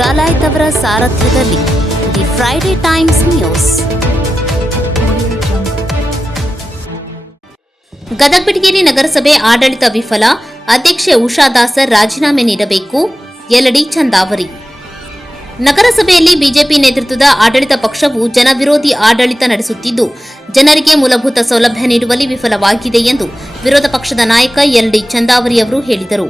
ಡಾಲಾಯ್ತ್ ಅವರ ಸಾರಥ್ಯದಲ್ಲಿ the Friday Times News. Gadag Betageri ನಗರಸಭೆ ಆಡಳಿತ ವಿಫಲ, ಅಧ್ಯಕ್ಷೆ ಉಷಾ ದಾಸರ್ ರಾಜೀನಾಮೆ ನೀಡಬೇಕು, ಯಲಡಿ ಚಂದಾವರಿ. ನಗರಸಭೆಯಲ್ಲಿ ಬಿಜೆಪಿ ನೇತೃತ್ವದ ಆಡಳಿತ ಪಕ್ಷವು ಜನವಿರೋಧಿ ಆಡಳಿತ ನಡೆಸುತ್ತಿದ್ದು, ಜನರಿಗೆ ಮೂಲಭೂತ ಸೌಲಭ್ಯ ನೀಡುವಲ್ಲಿ ವಿಫಲವಾಗಿದೆ ಎಂದು ವಿರೋಧ ಪಕ್ಷದ ನಾಯಕ ಯಲಡಿ ಚಂದಾವರಿ ಅವರು ಹೇಳಿದರು.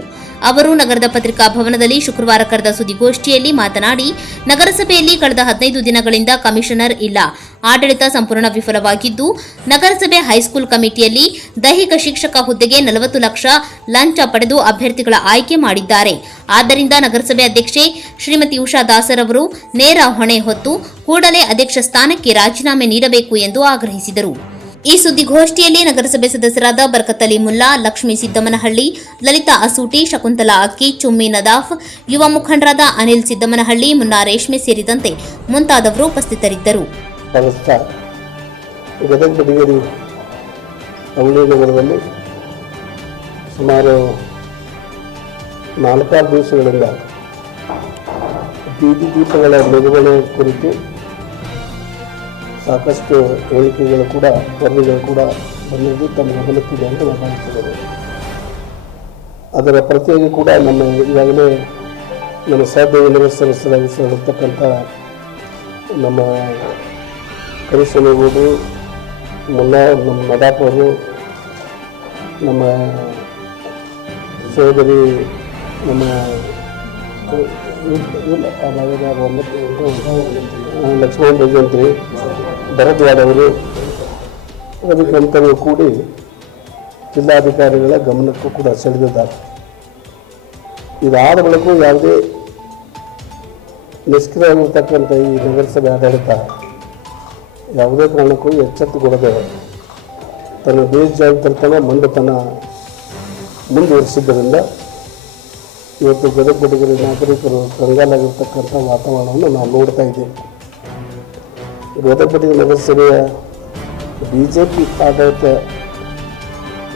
ಅವರು ನಗರದ ಪತ್ರಿಕಾ ಭವನದಲ್ಲಿ ಶುಕ್ರವಾರ ಕರೆದ ಸುದ್ದಿಗೋಷ್ಠಿಯಲ್ಲಿ ಮಾತನಾಡಿ, ನಗರಸಭೆಯಲ್ಲಿ ಕಳೆದ 15 ದಿನಗಳಿಂದ ಕಮಿಷನರ್ ಇಲ್ಲ, ಆಡಳಿತ ಸಂಪೂರ್ಣ ವಿಫಲವಾಗಿದ್ದು, ನಗರಸಭೆ ಹೈಸ್ಕೂಲ್ ಕಮಿಟಿಯಲ್ಲಿ ದೈಹಿಕ ಶಿಕ್ಷಕ ಹುದ್ದೆಗೆ 40 ಲಕ್ಷ ಲಂಚ ಪಡೆದು ಅಭ್ಯರ್ಥಿಗಳ ಆಯ್ಕೆ ಮಾಡಿದ್ದಾರೆ. ಆದ್ದರಿಂದ ನಗರಸಭೆ ಅಧ್ಯಕ್ಷೆ ಶ್ರೀಮತಿ ಉಷಾ ದಾಸರ್ ಅವರು ನೇರ ಹೊಣೆ ಹೊತ್ತು ಕೂಡಲೇ ಅಧ್ಯಕ್ಷ ಸ್ಥಾನಕ್ಕೆ ರಾಜೀನಾಮೆ ನೀಡಬೇಕು ಎಂದು ಆಗ್ರಹಿಸಿದರು. ಈ ಸುದ್ದಿಗೋಷ್ಠಿಯಲ್ಲಿ ನಗರಸಭೆ ಸದಸ್ಯರಾದ ಬರ್ಕತ್ ಮುಲ್ಲಾ, ಲಕ್ಷ್ಮೀ ಸಿದ್ದಮ್ಮನಹಳ್ಳಿ, ಲಲಿತಾ ಅಸೂಟಿ, ಶಕುಂತಲಾ ಅಕ್ಕಿ, ಚುಮ್ಮಿ ನದಾಫ್, ಯುವ ಮುಖಂಡರಾದ ಅನಿಲ್ ಸಿದ್ದಮ್ಮನಹಳ್ಳಿ, ಮುನ್ನಾ ರೇಷ್ಮೆ ಸೇರಿದಂತೆ ಮುಂತಾದವರು ಉಪಸ್ಥಿತರಿದ್ದರು. ಗದಗ ಬೆಟಗೇರಿ ಅವಳಿ ನಗರದಲ್ಲಿ ಸುಮಾರು 4-6 ದಿವಸಗಳಿಂದ ಬೀದಿ ದೀಪಗಳ ನಿರ್ವಹಣೆ ಕುರಿತು ಸಾಕಷ್ಟು ಹೇಳಿಕೆಗಳು ಕೂಡ ವರದಿಗಳು ಕೂಡ ಬಂದಿದ್ದು ತಮ್ಮ ಗಮನಕ್ಕಿದೆ ಅಂತ ನಾವು ಭಾವಿಸಿದ್ದೇವೆ. ಅದರ ಪ್ರತಿಯಾಗಿ ಕೂಡ ಈಗಾಗಲೇ ನಮ್ಮ ಸಾಧ್ಯ ಸದಸ್ಯರಾಗಿರ್ತಕ್ಕಂಥ ನಮ್ಮ ಕರಿಸ್ವಾಮಿಗೌಡರು, ಮುಲ್ಲಾ, ನಮ್ಮ ನದಾಫ್ ಅವರು, ನಮ್ಮ ಸಹೋದರಿ ನಮ್ಮ ಲಕ್ಷ್ಮಣ ಭಜಂತ್ರಿ, ಭರದ್ವಾಡ್ ಅವರು ಅದಕ್ಕಂತರೂ ಕೂಡಿ ಜಿಲ್ಲಾಧಿಕಾರಿಗಳ ಗಮನಕ್ಕೂ ಕೂಡ ಸೆಳೆದಿದ್ದಾರೆ. ಇದಾದ ಬಳಿಕ ಯಾವುದೇ ನಿಷ್ಕ್ರಿಯವಾಗಿರ್ತಕ್ಕಂಥ ಈ ನಗರಸಭೆ ಆಡಳಿತ ಯಾವುದೇ ಕಾರಣಕ್ಕೂ ಎಚ್ಚೆತ್ತುಕೊಡದೆ ತನ್ನ ಬೇಜವಾಬ್ದಾರಿತನ ಮಂಡತನ ಮುಂದುವರಿಸಿದ್ದರಿಂದ ಇವತ್ತು ಗದಗ ಬೆಟಗೇರಿ ನಾಗರಿಕರು ಕಂಗಾಲಾಗಿರ್ತಕ್ಕಂಥ ವಾತಾವರಣವನ್ನು ನಾವು ನೋಡ್ತಾ ಇದ್ದೇವೆ. ಗದಗ ಬೆಟಗೇರಿ ನಗರಸಭೆಯ BJP ಆಡಳಿತ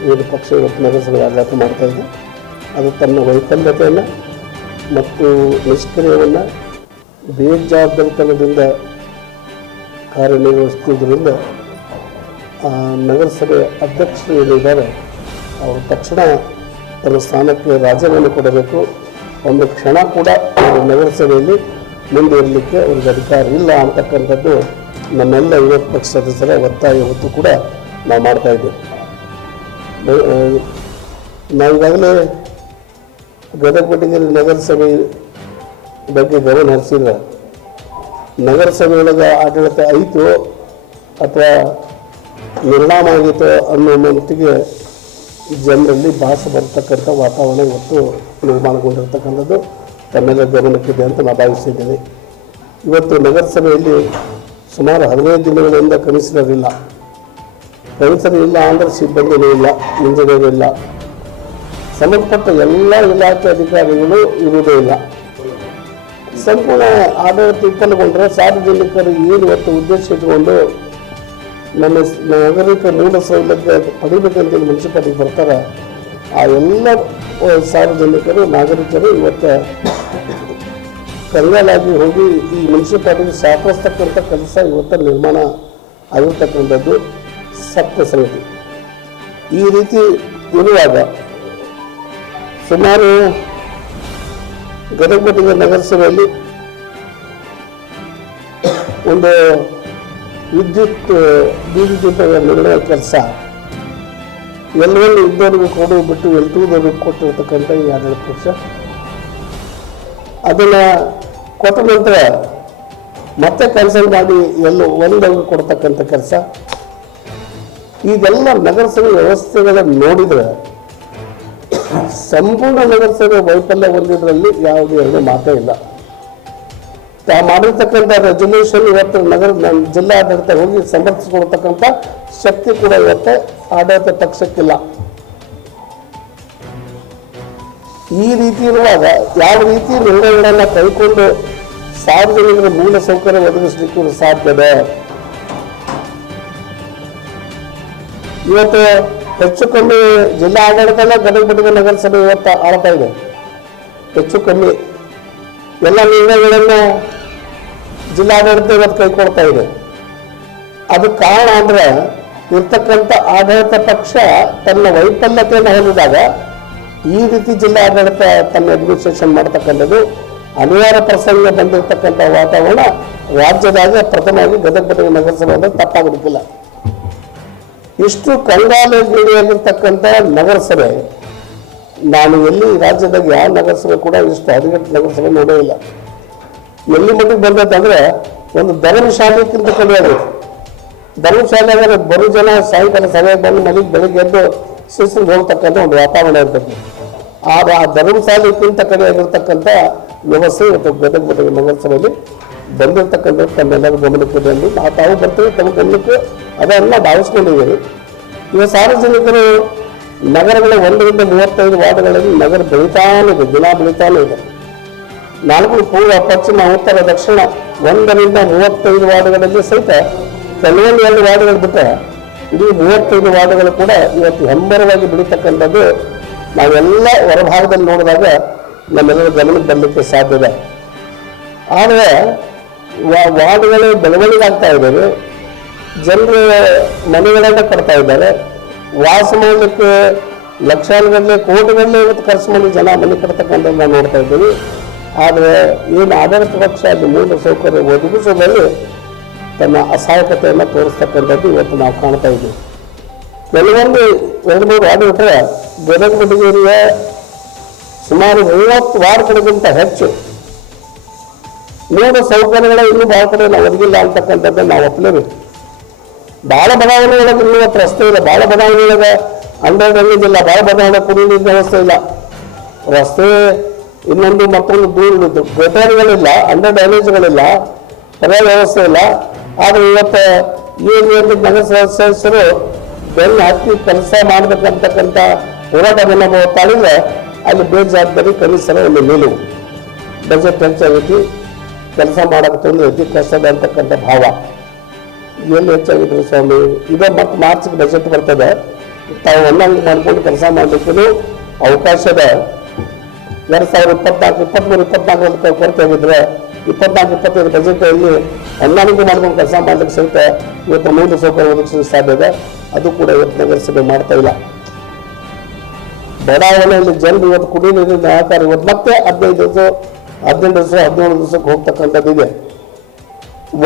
ಏನು ಪಕ್ಷ ಇವತ್ತು ನಗರಸಭೆ ಆಡಳಿತ ಮಾಡ್ತಾ ಇದೆ, ಅದು ತನ್ನ ವೈಫಲ್ಯತೆಯನ್ನು ಮತ್ತು ನಿಷ್ಕ್ರಿಯವನ್ನು ಬೇಜವಾಬ್ದಾರಿತನದಿಂದ ಕಾರ್ಯನಿರ್ವಹಿಸುವುದರಿಂದ ನಗರಸಭೆ ಅಧ್ಯಕ್ಷರು ಏನಿದ್ದಾರೆ ಅವರು ತಕ್ಷಣ ತನ್ನ ಸ್ಥಾನಕ್ಕೆ ರಾಜೀನಾಮೆ ಕೊಡಬೇಕು. ಒಂದು ಕ್ಷಣ ಕೂಡ ನಗರಸಭೆಯಲ್ಲಿ ಮುಂದುವರಲಿಕ್ಕೆ ಅವರಿಗೆ ಅಧಿಕಾರ ಇಲ್ಲ ಅಂತಕ್ಕಂಥದ್ದು ನಮ್ಮೆಲ್ಲ ವಿರೋಧ ಪಕ್ಷ ಸದಸ್ಯರ ಒತ್ತಾಯ ಹೊತ್ತು ಕೂಡ ನಾವು ಮಾಡ್ತಾ ಇದ್ದೇವೆ. ನಾವೀಗಾಗಲೇ ಗದಗ ಬೆಟಗೇರಿ ನಗರಸಭೆ ಬಗ್ಗೆ ಗಮನ ಹರಿಸಿದ್ರೆ ನಗರಸಭೆಯೊಳಗೆ ಆಡಳಿತ ಐತೋ ಅಥವಾ ನಿರ್ಣಾಮ ಆಗಿತ್ತೋ ಅನ್ನೋ ಮಟ್ಟಿಗೆ ಜನರಲ್ಲಿ ಭಾಷೆ ಬರ್ತಕ್ಕಂಥ ವಾತಾವರಣ ಇವತ್ತು ನಿರ್ಮಾಣಗೊಂಡಿರ್ತಕ್ಕಂಥದ್ದು ತಮ್ಮೆಲ್ಲ ಗಮನಕ್ಕಿದೆ ಅಂತ ನಾನು ಭಾವಿಸಿದ್ದೇನೆ. ಇವತ್ತು ನಗರಸಭೆಯಲ್ಲಿ ಸುಮಾರು 15 ದಿನಗಳಿಂದ ಕಮಿಷನರ್ ಇಲ್ಲ ಅಂದರೆ ಸಿಬ್ಬಂದಿನೂ ಇಲ್ಲ, ಇಂಜಿನಿಯರ್ ಇಲ್ಲ, ಸಂಬಂಧಪಟ್ಟ ಎಲ್ಲ ಇಲಾಖೆ ಅಧಿಕಾರಿಗಳು ಇರುವುದೇ ಇಲ್ಲ. ಸಂಪೂರ್ಣ ಆಡಳಿತ ವಿಫಲಗೊಂಡ್ರೆ ಸಾರ್ವಜನಿಕರು ಏನು ಇವತ್ತು ಉದ್ದೇಶ ಇಟ್ಟುಕೊಂಡು ನಮ್ಮ ನಾಗರಿಕ ಮೂಲ ಸೌಲಭ್ಯ ಪಡಿಬೇಕಂತೇಳಿ ಮುನ್ಸಿಪಾಲಿಟಿಗೆ ಬರ್ತಾರೆ, ಆ ಎಲ್ಲ ಸಾರ್ವಜನಿಕರು ನಾಗರಿಕರು ಇವತ್ತು ಕಂಗಾಲಾಗಿ ಹೋಗಿ ಈ ಮುನ್ಸಿಪಾಲಿಟಿಗೆ ಸಹಕರಿಸ್ತಕ್ಕಂಥ ಕೆಲಸ ಇವತ್ತು ನಿರ್ಮಾಣ ಆಗಿರ್ತಕ್ಕಂಥದ್ದು ಸತ್ಯ ಸಂಗತಿ. ಈ ರೀತಿ ಇರುವಾಗ ಸುಮಾರು ಗದಗ ಬೆಟಗೇರಿ ನಗರಸಭೆಯಲ್ಲಿ ಒಂದು ವಿದ್ಯುತ್ ಬೀದಿ ದೀಪಗಳ ನಿರ್ಣಯ ಕೆಲಸ ಎಲ್ಲವನ್ನೂ ಇದ್ದವರಿಗೂ ಕೊಡೋದು ಬಿಟ್ಟು ಎಲ್ಟೂದವ್ರಿಗೆ ಕೊಟ್ಟಿರ್ತಕ್ಕಂಥ ಈ ಆಡಳಿತ ಪಕ್ಷ ಅದನ್ನು ಕೊಟ್ಟ ನಂತರ ಮತ್ತೆ ಕೆಲಸ ಮಾಡಿ ಒಂದವ್ರಿಗೆ ಕೊಡ್ತಕ್ಕಂಥ ಕೆಲಸ, ಇದೆಲ್ಲ ನಗರಸಭೆ ವ್ಯವಸ್ಥೆಗಳನ್ನು ನೋಡಿದರೆ ಸಂಪೂರ್ಣ ನಗರಸಭೆ ವೈಫಲ್ಯ ಹೊಂದಿದ್ರಲ್ಲಿ ಯಾವುದೇ ಎರಡು ಮಾತೇ ಇಲ್ಲ. ತಾವು ಮಾಡಿರ್ತಕ್ಕಂಥ ರೆಸಲ್ಯೂಷನ್ ಇವತ್ತು ಜಿಲ್ಲಾಡಳಿತ ಹೋಗಿ ಸಮರ್ಥಿಸಿಕೊಡ್ತಕ್ಕಂಥ ಶಕ್ತಿ ಕೂಡ ಇವತ್ತು ಆಡಳಿತ ಪಕ್ಷಕ್ಕಿಲ್ಲ. ಈ ರೀತಿ ಇರುವಾಗ ಯಾವ ರೀತಿ ನಿರ್ಣಯಗಳನ್ನು ಕೈಕೊಂಡು ಸಾರ್ವಜನಿಕರ ಮೂಲ ಸೌಕರ್ಯ ಒದಗಿಸಲಿಕ್ಕೆ ಸಾಧ್ಯತೆ? ಇವತ್ತು ಹೆಚ್ಚು ಕಮ್ಮಿ ಜಿಲ್ಲಾ ಆಡಳಿತ ಗದಗ ಬೆಟಗೇರಿ ನಗರಸಭೆ ಇವತ್ತು ಆಳ್ತಾ ಇದೆ. ಹೆಚ್ಚು ಕಮ್ಮಿ ಎಲ್ಲ ನಿರ್ಣಯಗಳನ್ನು ಜಿಲ್ಲಾಡಳಿತ ಇವತ್ತು ಕೈಕೊಳ್ತಾ ಇದೆ. ಅದಕ್ಕೆ ಕಾರಣ ಅಂದರೆ ಇರ್ತಕ್ಕಂಥ ಆಡಳಿತ ಪಕ್ಷ ತನ್ನ ವೈಫಲ್ಯತೆಯನ್ನು ಹೊಂದಿದಾಗ ಈ ರೀತಿ ಜಿಲ್ಲಾಡಳಿತ ತನ್ನ ಅಡ್ಮಿನಿಸ್ಟ್ರೇಷನ್ ಮಾಡ್ತಕ್ಕಂಥದ್ದು ಅನಿವಾರ್ಯ ಪ್ರಸಂಗ ಬಂದಿರತಕ್ಕಂಥ ವಾತಾವರಣ ರಾಜ್ಯದಾಗ ಪ್ರಥಮವಾಗಿ ಗದಗ ಬೆಳಗ್ಗೆ ನಗರಸಭೆ ಅಂದರೆ ತಪ್ಪಾಗಲಿಕ್ಕಿಲ್ಲ. ಇಷ್ಟು ಕಂಗಾಲಗಿರಿಯಾಗಿರ್ತಕ್ಕಂಥ ನಗರಸಭೆ ನಾನು ಎಲ್ಲಿ ರಾಜ್ಯದಾಗ ಯಾವ ನಗರಸಭೆ ಕೂಡ ಇಷ್ಟು ಹದಿನೆಂಟು ನಗರಸಭೆ ನೋಡೇ ಇಲ್ಲ. ಎಲ್ಲಿ ಮಟ್ಟಿಗೆ ಬಂದೈತಂದ್ರೆ ಒಂದು ಧರ್ಮಶಾಲೆಕ್ಕಿಂತ ಕಡಿಯೋದು. ಧರ್ಮಶಾಲೆ ಅಂದರೆ ಬರೋ ಜನ ಸಾಯಂಕಾಲ ಸಭೆಗೆ ಬಂದು ಮನೆಗೆ ಬೆಳಿಗ್ಗೆ ಎದ್ದು ಶಿಸ್ತು ಹೋಗ್ತಕ್ಕಂಥ ಒಂದು ವಾತಾವರಣ ಇರ್ತದೆ. ಆ ಧರ್ಮಶಾಲೆಕ್ಕಿಂತ ಕಡಿಯಾಗಿರ್ತಕ್ಕಂಥ ವ್ಯವಸ್ಥೆ ಇವತ್ತು ಗದಗ ಬೆಳಗ್ಗೆ ನಗರಸಭೆಯಲ್ಲಿ ಬಂದಿರತಕ್ಕಂಥದ್ದು ತಮ್ಮೆಲ್ಲರೂ ಗಮನಕ್ಕಿದೆ ಎಂದು ತಾವು ಬರ್ತೇವೆ ತಮ್ಮ ಗಮನಕ್ಕೆ ಅದನ್ನು ಭಾವಿಸ್ಕೊಂಡಿದ್ದೀರಿ. ಈಗ ಸಾರ್ವಜನಿಕರು ನಗರಗಳ 1 ರಿಂದ 35 ವಾರ್ಡ್ಗಳಲ್ಲಿ ನಗರ ಬೆಳೀತಾನೆ ಇದೆ, ದಿನ ಬೆಳೀತಾನೆ ಇದೆ. 4 ಪೂರ್ವ, ಪಶ್ಚಿಮ, ಉತ್ತರ, ದಕ್ಷಿಣ 1 ರಿಂದ 35 ವಾರ್ಡ್ಗಳಲ್ಲಿ ಸಹಿತ ಕೆಲವೊಂದು 2 ವಾರ್ಡ್ಗಳು ಬಿಟ್ಟರೆ ಇಡೀ 35 ವಾರ್ಡ್ಗಳು ಕೂಡ ಇವತ್ತು ಹೆಮ್ಮರವಾಗಿ ಬೆಳೀತಕ್ಕಂಥದ್ದು ನಾವೆಲ್ಲ ಹೊರಭಾಗದಲ್ಲಿ ನೋಡಿದಾಗ ನಮ್ಮೆಲ್ಲರ ಗಮನಕ್ಕೆ ಬರಲಿಕ್ಕೆ ಸಾಧ್ಯ ಇದೆ. ಆದರೆ ವಾರ್ಡ್ಗಳು ಬೆಳವಣಿಗೆ ಆಗ್ತಾ ಇದ್ದಾವೆ, ಜನರು ಮನೆಗಳನ್ನು ಕಟ್ತಾ ಇದ್ದಾರೆ, ವಾಸ ಮಾಡಲಿಕ್ಕೆ ಲಕ್ಷಾನುಗಟ್ಟಲೆ ಕೋಟಿಗಟ್ಟಲೆ ಇವತ್ತು ಖರ್ಚು ಮಾಡಿ ಜನ ಮನೆ ಕಟ್ತಕ್ಕಂಥದ್ದು ನಾವು ನೋಡ್ತಾ ಇದ್ದೀವಿ. ಆದರೆ ಏನು ಆಡಳಿತ ಪಕ್ಷ ಅದು ಮೂಲ ಸೌಕರ್ಯ ಒದಗಿಸೋದ್ರಲ್ಲಿ ತನ್ನ ಅಸಹಾಯಕತೆಯನ್ನು ತೋರಿಸ್ತಕ್ಕಂಥದ್ದು ಇವತ್ತು ನಾವು ಕಾಣ್ತಾ ಇದ್ದೀವಿ. ಕೆಲವೊಂದು 2-3 ವಾರ್ಡ್ ಬಿಟ್ಟರೆ ಗದಗ ಬೆಳಗೆಯ ಸುಮಾರು 30 ವಾರ್ಡ್ಗಳಿಗಿಂತ ಹೆಚ್ಚು ಮೂಲ ಸೌಕರ್ಯಗಳ ಇನ್ನೂ ಭಾಳ ಕಡೆ ನಾವು ಒದಗಿಲ್ಲ ಅಂತಕ್ಕಂಥದ್ದು ನಾವು ಒಪ್ಪಲೇಬೇಕು. ಭಾಳ ಬಡಾವಣೆಯೊಳಗೆ ಇನ್ನೂ ರಸ್ತೆ ಇಲ್ಲ, ಭಾಳ ಬಡಾವಣೆಯೊಳಗೆ ಅಂಡರ್ ಡ್ರೈನೇಜ್ ಇಲ್ಲ, ಭಾಳ ಬಡಾವಣೆ ಕುಡಿಯುವ ನೀರಿನ ವ್ಯವಸ್ಥೆ ಇಲ್ಲ, ರಸ್ತೆ ಇನ್ನೊಂದು ಮತ್ತೊಂದು ದೂರ ಗಟಾರಿಗಳಿಲ್ಲ, ಅಂಡರ್ ಡ್ರೈನೇಜ್ಗಳಿಲ್ಲ, ಪರ್ಯಾಯ ವ್ಯವಸ್ಥೆ ಇಲ್ಲ. ಆದರೆ ಇವತ್ತು ಏನು ನಗರ ಸದಸ್ಯರು ಬೆನ್ನು ಹತ್ತಿ ಕೆಲಸ ಮಾಡಬೇಕಂತಕ್ಕಂಥ ಹೋರಾಟ ಮನೋಭಾವ ತಾಳಿದ್ರೆ ಅಲ್ಲಿ ಬೇಜವಾಬ್ದಾರಿ ಕನಿಷ್ಠ ಒಂದು ನಿಲುವು. ಬಜೆಟ್ ಹೆಚ್ಚಾಗೈತಿ, ಕೆಲಸ ಮಾಡೋಕ್ಕೆ ತೊಂದರೆ ಐತಿ, ಕಷ್ಟದ ಅಂತಕ್ಕಂಥ ಭಾವ ಎಲ್ಲಿ ಹೆಚ್ಚಾಗಿದ್ರು ಸ್ವಾಮಿ. ಇದೇ ಮತ್ತು ಮಾರ್ಚ್ಗೆ ಬಜೆಟ್ ಬರ್ತದೆ, ತಾವು ಒಂದಂಗೆ ಮಾಡ್ಕೊಂಡು ಕೆಲಸ ಮಾಡಲಿಕ್ಕೂ ಅವಕಾಶ ಇದೆ. 2024-23-24 ಕೊರತೆ ಆಗಿದ್ರೆ 24-25 ಬಜೆಟಲ್ಲಿ ಹೊಂದಾಣಿಕೆ ಮಾಡ್ಕೊಂಡು ಕೆಲಸ ಮಾಡಲಿಕ್ಕೆ ಸಹಿತ ಇವತ್ತು ಮೂಲ ಸೌಕರ್ಯ ಒದಗಿಸಲು ಸಾಧ್ಯ ಇದೆ. ಅದು ಕೂಡ ಇವತ್ತು ನಗರಸಭೆ ಮಾಡ್ತಾ ಇಲ್ಲ. ಬಡಾವಣೆಯಲ್ಲಿ ಜನರು ಇವತ್ತು ಕುಡಿಯುವ ನೀರಿನ ಆಕಾರ ಇವತ್ತು ಮತ್ತೆ 15 ದಿವಸ 17 ದಿವಸಕ್ಕೆ ಹೋಗ್ತಕ್ಕಂಥದ್ದು ಇದೆ.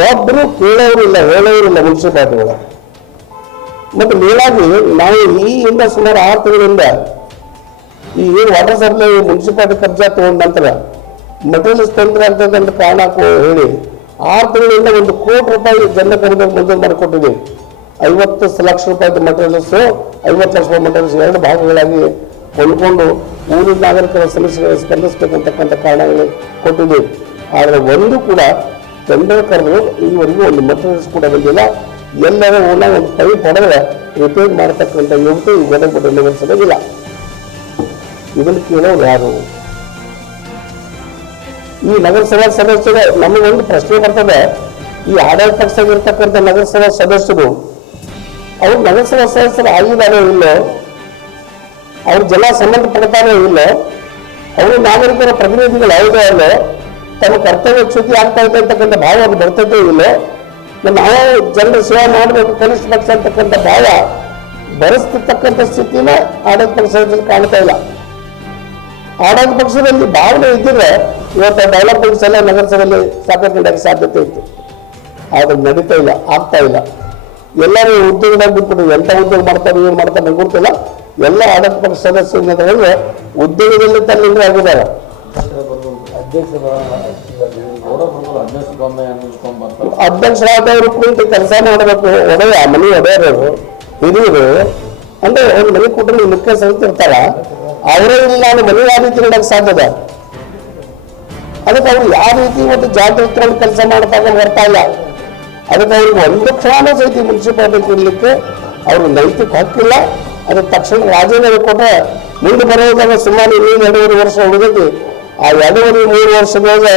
ಒಬ್ಬರು ಕೇಳೋರಿಲ್ಲ, ಹೇಳೋರಿಲ್ಲ ಮುನ್ಸಿಪಾಲಿಟಿಗಳ. ಮತ್ತು ಮೇಲಾಗಿ ನಾವು ಈ ಹಿಂದ ಸುಮಾರು 6 ತಿಂಗಳಿಂದ ಈ ಏನು ವಾಟರ್ ಸಪ್ಲೈ ಮುನ್ಸಿಪಾಲಿಟಿ ಕಬ್ಜಾ ತಗೊಂಡ ನಂತರ ಮೆಟೀರಿಯಲ್ಸ್ ತೊಂದರೆ ಆಗ್ತದೆ ಅಂತ ಕಾರಣ ಹೇಳಿ 6 ತಿಂಗಳಿಂದ 1 ಕೋಟಿ ರೂಪಾಯಿ ಜನರ ಕಡೆಗೆ ಮಂಜೂರು ಮಾಡಿಕೊಟ್ಟಿದ್ದೀವಿ. 50 ಲಕ್ಷ ರೂಪಾಯಿದ ಮೆಟೀರಿಯಲ್ಸು, 50 ಲಕ್ಷ ರೂಪಾಯಿ ಮೆಟೀರಿಯಲ್ಸ್ 2 ಭಾಗಗಳಾಗಿ ಕೊಂಡ್ಕೊಂಡು ಊರಿನ ನಾಗರಿಕರ ಸಮಸ್ಯೆಗಳಿಗೆ ಸ್ಪಂದಿಸಬೇಕಂತಕ್ಕಂಥ ಕಾರಣಗಳು ಕೊಟ್ಟಿದ್ದೀವಿ. ಆದರೆ ಒಂದು ಕೂಡ ಟೆಂಡರ್ ಕರೆದು ಈವರೆಗೂ ಒಂದು ಮೆಟೀರಿಯಲ್ಸ್ ಕೂಡ ಬಂದಿಲ್ಲ. ಎಲ್ಲರೂ ಒಂದು ಪೈಪ್ ಹೊಡೆದ್ರೆ ರಿಪೇರ್ ಮಾಡತಕ್ಕಂಥ ಯೋಗ್ಯತೆ ಈ ಗದಗ ನಗರಸಭೆಗಿಲ್ಲ. ಇದನ್ನು ಕೇಳೋರು ಯಾರು? ಈ ನಗರಸಭಾ ಸದಸ್ಯರು ನಮಗೊಂದು ಪ್ರಶ್ನೆ ಬರ್ತದೆ, ಈ ಆಡಳಿತ ಪಕ್ಷದಲ್ಲಿರ್ತಕ್ಕಂಥ ನಗರಸಭಾ ಸದಸ್ಯರು ಅವರು ನಗರಸಭಾ ಸದಸ್ಯರು ಆಗಿದ್ದಾರೋ ಇಲ್ಲೋ, ಅವ್ರ ಜನ ಸಂಬಂಧಪಡ್ತಾರೋ ಇಲ್ಲೋ, ಅವರು ನಾಗರಿಕರ ಪ್ರತಿನಿಧಿಗಳು ಯಾವುದೇ ಅಲ್ಲೋ, ತಮ್ಮ ಕರ್ತವ್ಯ ಚ್ಯುತಿ ಆಗ್ತಾ ಇದೆ ಅಂತಕ್ಕಂಥ ಭಾವ ಅದು ಬರ್ತೈತೆ ಇಲ್ಲೋ, ನಾವು ಜನರ ಸೇವೆ ಮಾಡಬೇಕು ಕನಿಷ್ಠ ಪಕ್ಷ ಅಂತಕ್ಕಂಥ ಭಾವ ಬರೆಸ್ತಕ್ಕಂಥ ಸ್ಥಿತಿನ ಆಡಳಿತ ಪಕ್ಷದಲ್ಲಿ ಕಾಣ್ತಾ ಇಲ್ಲ. ಆಡಳಿತ ಪಕ್ಷದಲ್ಲಿ ಭಾವನೆ ಇದ್ದರೆ ಇವತ್ತು ಡೆವಲಪ್ಮೆಂಟ್ಸ್ ಎಲ್ಲ ನಗರಸಭೆಯಲ್ಲಿ ಸಾಕಷ್ಟು ನಡೆಯಕ್ಕೆ ಸಾಧ್ಯತೆ ಇತ್ತು. ಆದರೆ ನಡೀತಾ ಇಲ್ಲ, ಆಗ್ತಾ ಇಲ್ಲ. ಎಲ್ಲರೂ ಉದ್ಯೋಗದಾಗ ಬಿಟ್ಬಿಟ್ಟು ಎಂಥ ಉದ್ಯೋಗ ಮಾಡ್ತಾರೆ, ಏನು ಮಾಡ್ತಾರೆ ನಂಗೆ ಗೊತ್ತಿಲ್ಲ. ಎಲ್ಲ ಆಡಳಿತ ಪಕ್ಷ ಸದಸ್ಯರು ಉದ್ಯೋಗದಲ್ಲಿ ತನ್ನ ಆಗಿದ್ದಾರೆ. ಅಧ್ಯಕ್ಷರಾದವರು ಕುಂತು ಕೆಲಸ ಮಾಡಬೇಕು. ಒಡೆಯ ಮನೆ ಒಡೆಯರು ಹಿರಿಯರು ಅಂದ್ರೆ ಒಂದು ಮನೆ ಕೊಟ್ಟರೆ ಮುಖ್ಯ ಸಹಿತ ಇರ್ತಾರ, ಅವರೇ ಇಲ್ಲ ನಾನು ಮನೆ ಯಾವ ರೀತಿ ನೋಡಕ್ಕೆ ಸಾಧ್ಯದ? ಅದಕ್ಕೆ ಅವ್ರು ಯಾವ ರೀತಿ ಒಂದು ಜಾಗೃತಿ ಕೆಲಸ ಮಾಡ್ತಾರೆ ಬರ್ತಾ ಇಲ್ಲ. ಅದಕ್ಕೆ ಅವ್ರಿಗೆ ಒಂದು ಕ್ಷಣ ಸಹಿತ ಮುನ್ಸಿಪಾಲಿಟಿ ಇರಲಿಕ್ಕೆ ಅವ್ರಿಗೆ ನೈತಿಕ ಹಕ್ಕಿಲ್ಲ. ಅದಕ್ಕೆ ತಕ್ಷಣ ರಾಜೀನಾಮೆ ಕೊಟ್ಟರೆ ಮುಂದೆ ಬರೋದಾಗ ಸುಮಾರು 2.5 ವರ್ಷ ಉಳಿದೈತಿ. ಆ 2.5-3 ವರ್ಷದೊಳಗೆ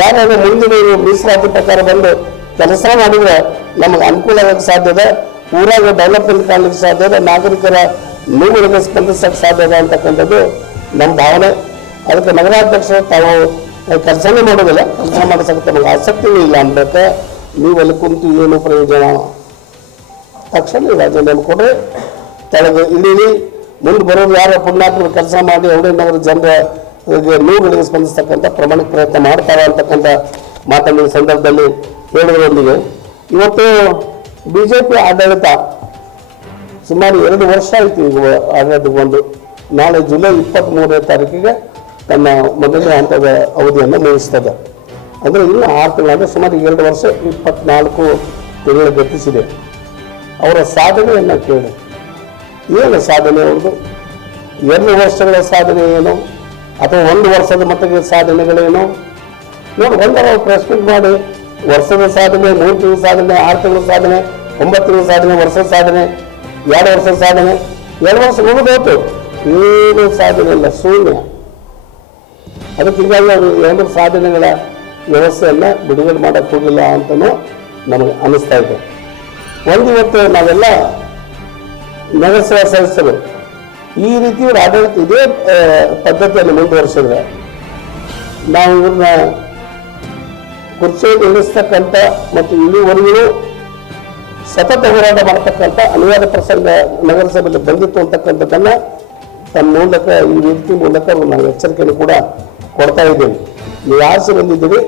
ಯಾರಾದ್ರೂ ಮುಂದಿನ ಮೀಸಲಾತಿ ಪ್ರಕಾರ ಬಂದು ಕೆಲಸ ಮಾಡಿದ್ರೆ ನಮಗೆ ಅನುಕೂಲ ಆಗಕ್ಕೆ ಸಾಧ್ಯ ಇದೆ, ಊರಾಗ ಡೆವಲಪ್ಮೆಂಟ್ ಕಾಣಲಿಕ್ಕೆ ಸಾಧ್ಯ ಇದೆ, ನಾಗರಿಕರ ನೋವುಗಳಿಗೆ ಸ್ಪಂದಿಸಕ್ಕೆ ಸಾಧ್ಯ ಇದೆ ಅಂತಕ್ಕಂಥದ್ದು ನಮ್ಮ ಭಾವನೆ. ಅದಕ್ಕೆ ನಗರಾಧ್ಯಕ್ಷರು ತಾವು ಕೆಲಸನೇ ಮಾಡೋದಿಲ್ಲ, ಕೆಲಸ ಮಾಡಿಸಕ್ಕೆ ನಮಗೆ ಆಸಕ್ತಿನೂ ಇಲ್ಲ ಅನ್ಬೇಕು. ನೀವು ಅಲ್ಲಿ ಕುಂತು ಏನು ಪ್ರಯೋಜನ, ತಕ್ಷಣ ರಾಜೀನಾಮೆ ಕೊಡ್ರಿ, ತೆಳಗೆ ಇಳೀರಿ. ಮುಂದೆ ಬರೋದು ಯಾರ ಪುಣ್ಯಾತ್ಮರು ಕೆಲಸ ಮಾಡಿ ಅವರೇನಾದ್ರು ಜನರ ನೋವುಗಳಿಗೆ ಸ್ಪಂದಿಸ್ತಕ್ಕಂಥ ಪ್ರಾಮಾಣಿಕ ಪ್ರಯತ್ನ ಮಾಡ್ತಾರೆ ಅಂತಕ್ಕಂಥ ಮಾತನ್ನು ಈ ಸಂದರ್ಭದಲ್ಲಿ ಹೇಳೋದ್ರೊಂದಿಗೆ, ಇವತ್ತು BJP ಆಡಳಿತ ಸುಮಾರು 2 ವರ್ಷ ಆಯಿತು ಈಗ ಆಡಳಿತಕ್ಕೆ ಬಂದು. ನಾಳೆ ಜುಲೈ 23ನೇ ತಾರೀಕಿಗೆ ತನ್ನ ಮೊದಲನೇ ಹಂತದ ಅವಧಿಯನ್ನು ಮುಗಿಸ್ತದೆ. ಅಂದರೆ ಇನ್ನು 6 ತಿಂಗಳಾದರೆ ಸುಮಾರು 2 ವರ್ಷ 24 ತಿಂಗಳು ಗತಿಸಿದೆ. ಅವರ ಸಾಧನೆಯನ್ನು ಕೇಳಿ, ಏನು ಸಾಧನೆ ಅವ್ರದ್ದು? 2 ವರ್ಷಗಳ ಸಾಧನೆ ಏನು, ಅಥವಾ 1 ವರ್ಷದ ಮಟ್ಟಿಗೆ ಸಾಧನೆಗಳೇನು ನೋಡಿ. ಒಂದರ ಪ್ರೆಸ್ ಮೀಟ್ ಮಾಡಿ ವರ್ಷದ ಸಾಧನೆ, 3 ತಿಂಗಳ ಸಾಧನೆ, 6 ತಿಂಗಳ ಸಾಧನೆ, 9 ತಿಂಗಳ ಸಾಧನೆ, ವರ್ಷದ ಸಾಧನೆ, 2 ವರ್ಷದ ಸಾಧನೆ, 2 ವರ್ಷ ಮುಗಿದೋತು, ಏನು ಸಾಧನೆ ಇಲ್ಲ, ಶೂನ್ಯ. ಅದಕ್ಕೆ ಹೀಗಾಗಿ ಅವರು 2 ಸಾಧನೆಗಳ ವ್ಯವಸ್ಥೆಯನ್ನು ಬಿಡುಗಡೆ ಮಾಡೋಕ್ಕೆ ಹೋಗಿಲ್ಲ ಅಂತಲೂ ನಮಗೆ ಅನ್ನಿಸ್ತಾ ಇದೆ. ಇವತ್ತು ನಾವೆಲ್ಲ ನಗರಸಭಾ ಸದಸ್ಯರು ಈ ರೀತಿ ಆಡಳಿತ ಇದೇ ಪದ್ಧತಿಯನ್ನು ಮುಂದುವರಿಸಿದ್ರೆ ನಾವು ಇವ್ರನ್ನ ಕುರ್ಚಿಯಲ್ಲಿ ಇಳಿಸ್ತಕ್ಕಂಥ ಮತ್ತು ಇಲ್ಲಿವರೆಗೂ ಸತತ ಹೋರಾಟ ಮಾಡತಕ್ಕಂಥ ಅನಿವಾರ್ಯ ಪ್ರಸಂಗ ನಗರಸಭೆಯಲ್ಲಿ ಬಂದಿತ್ತು ಅಂತಕ್ಕಂಥದ್ದನ್ನು ತನ್ನ ಮೂಲಕ ಈ ವೇದಿಕೆ ಮೂಲಕ ನಾವು ಎಚ್ಚರಿಕೆಯನ್ನು ಕೂಡ ಕೊಡ್ತಾ ಇದ್ದೇವೆ. ನೀವು ಆಸೆ ಬಂದಿದ್ದೀರಿ,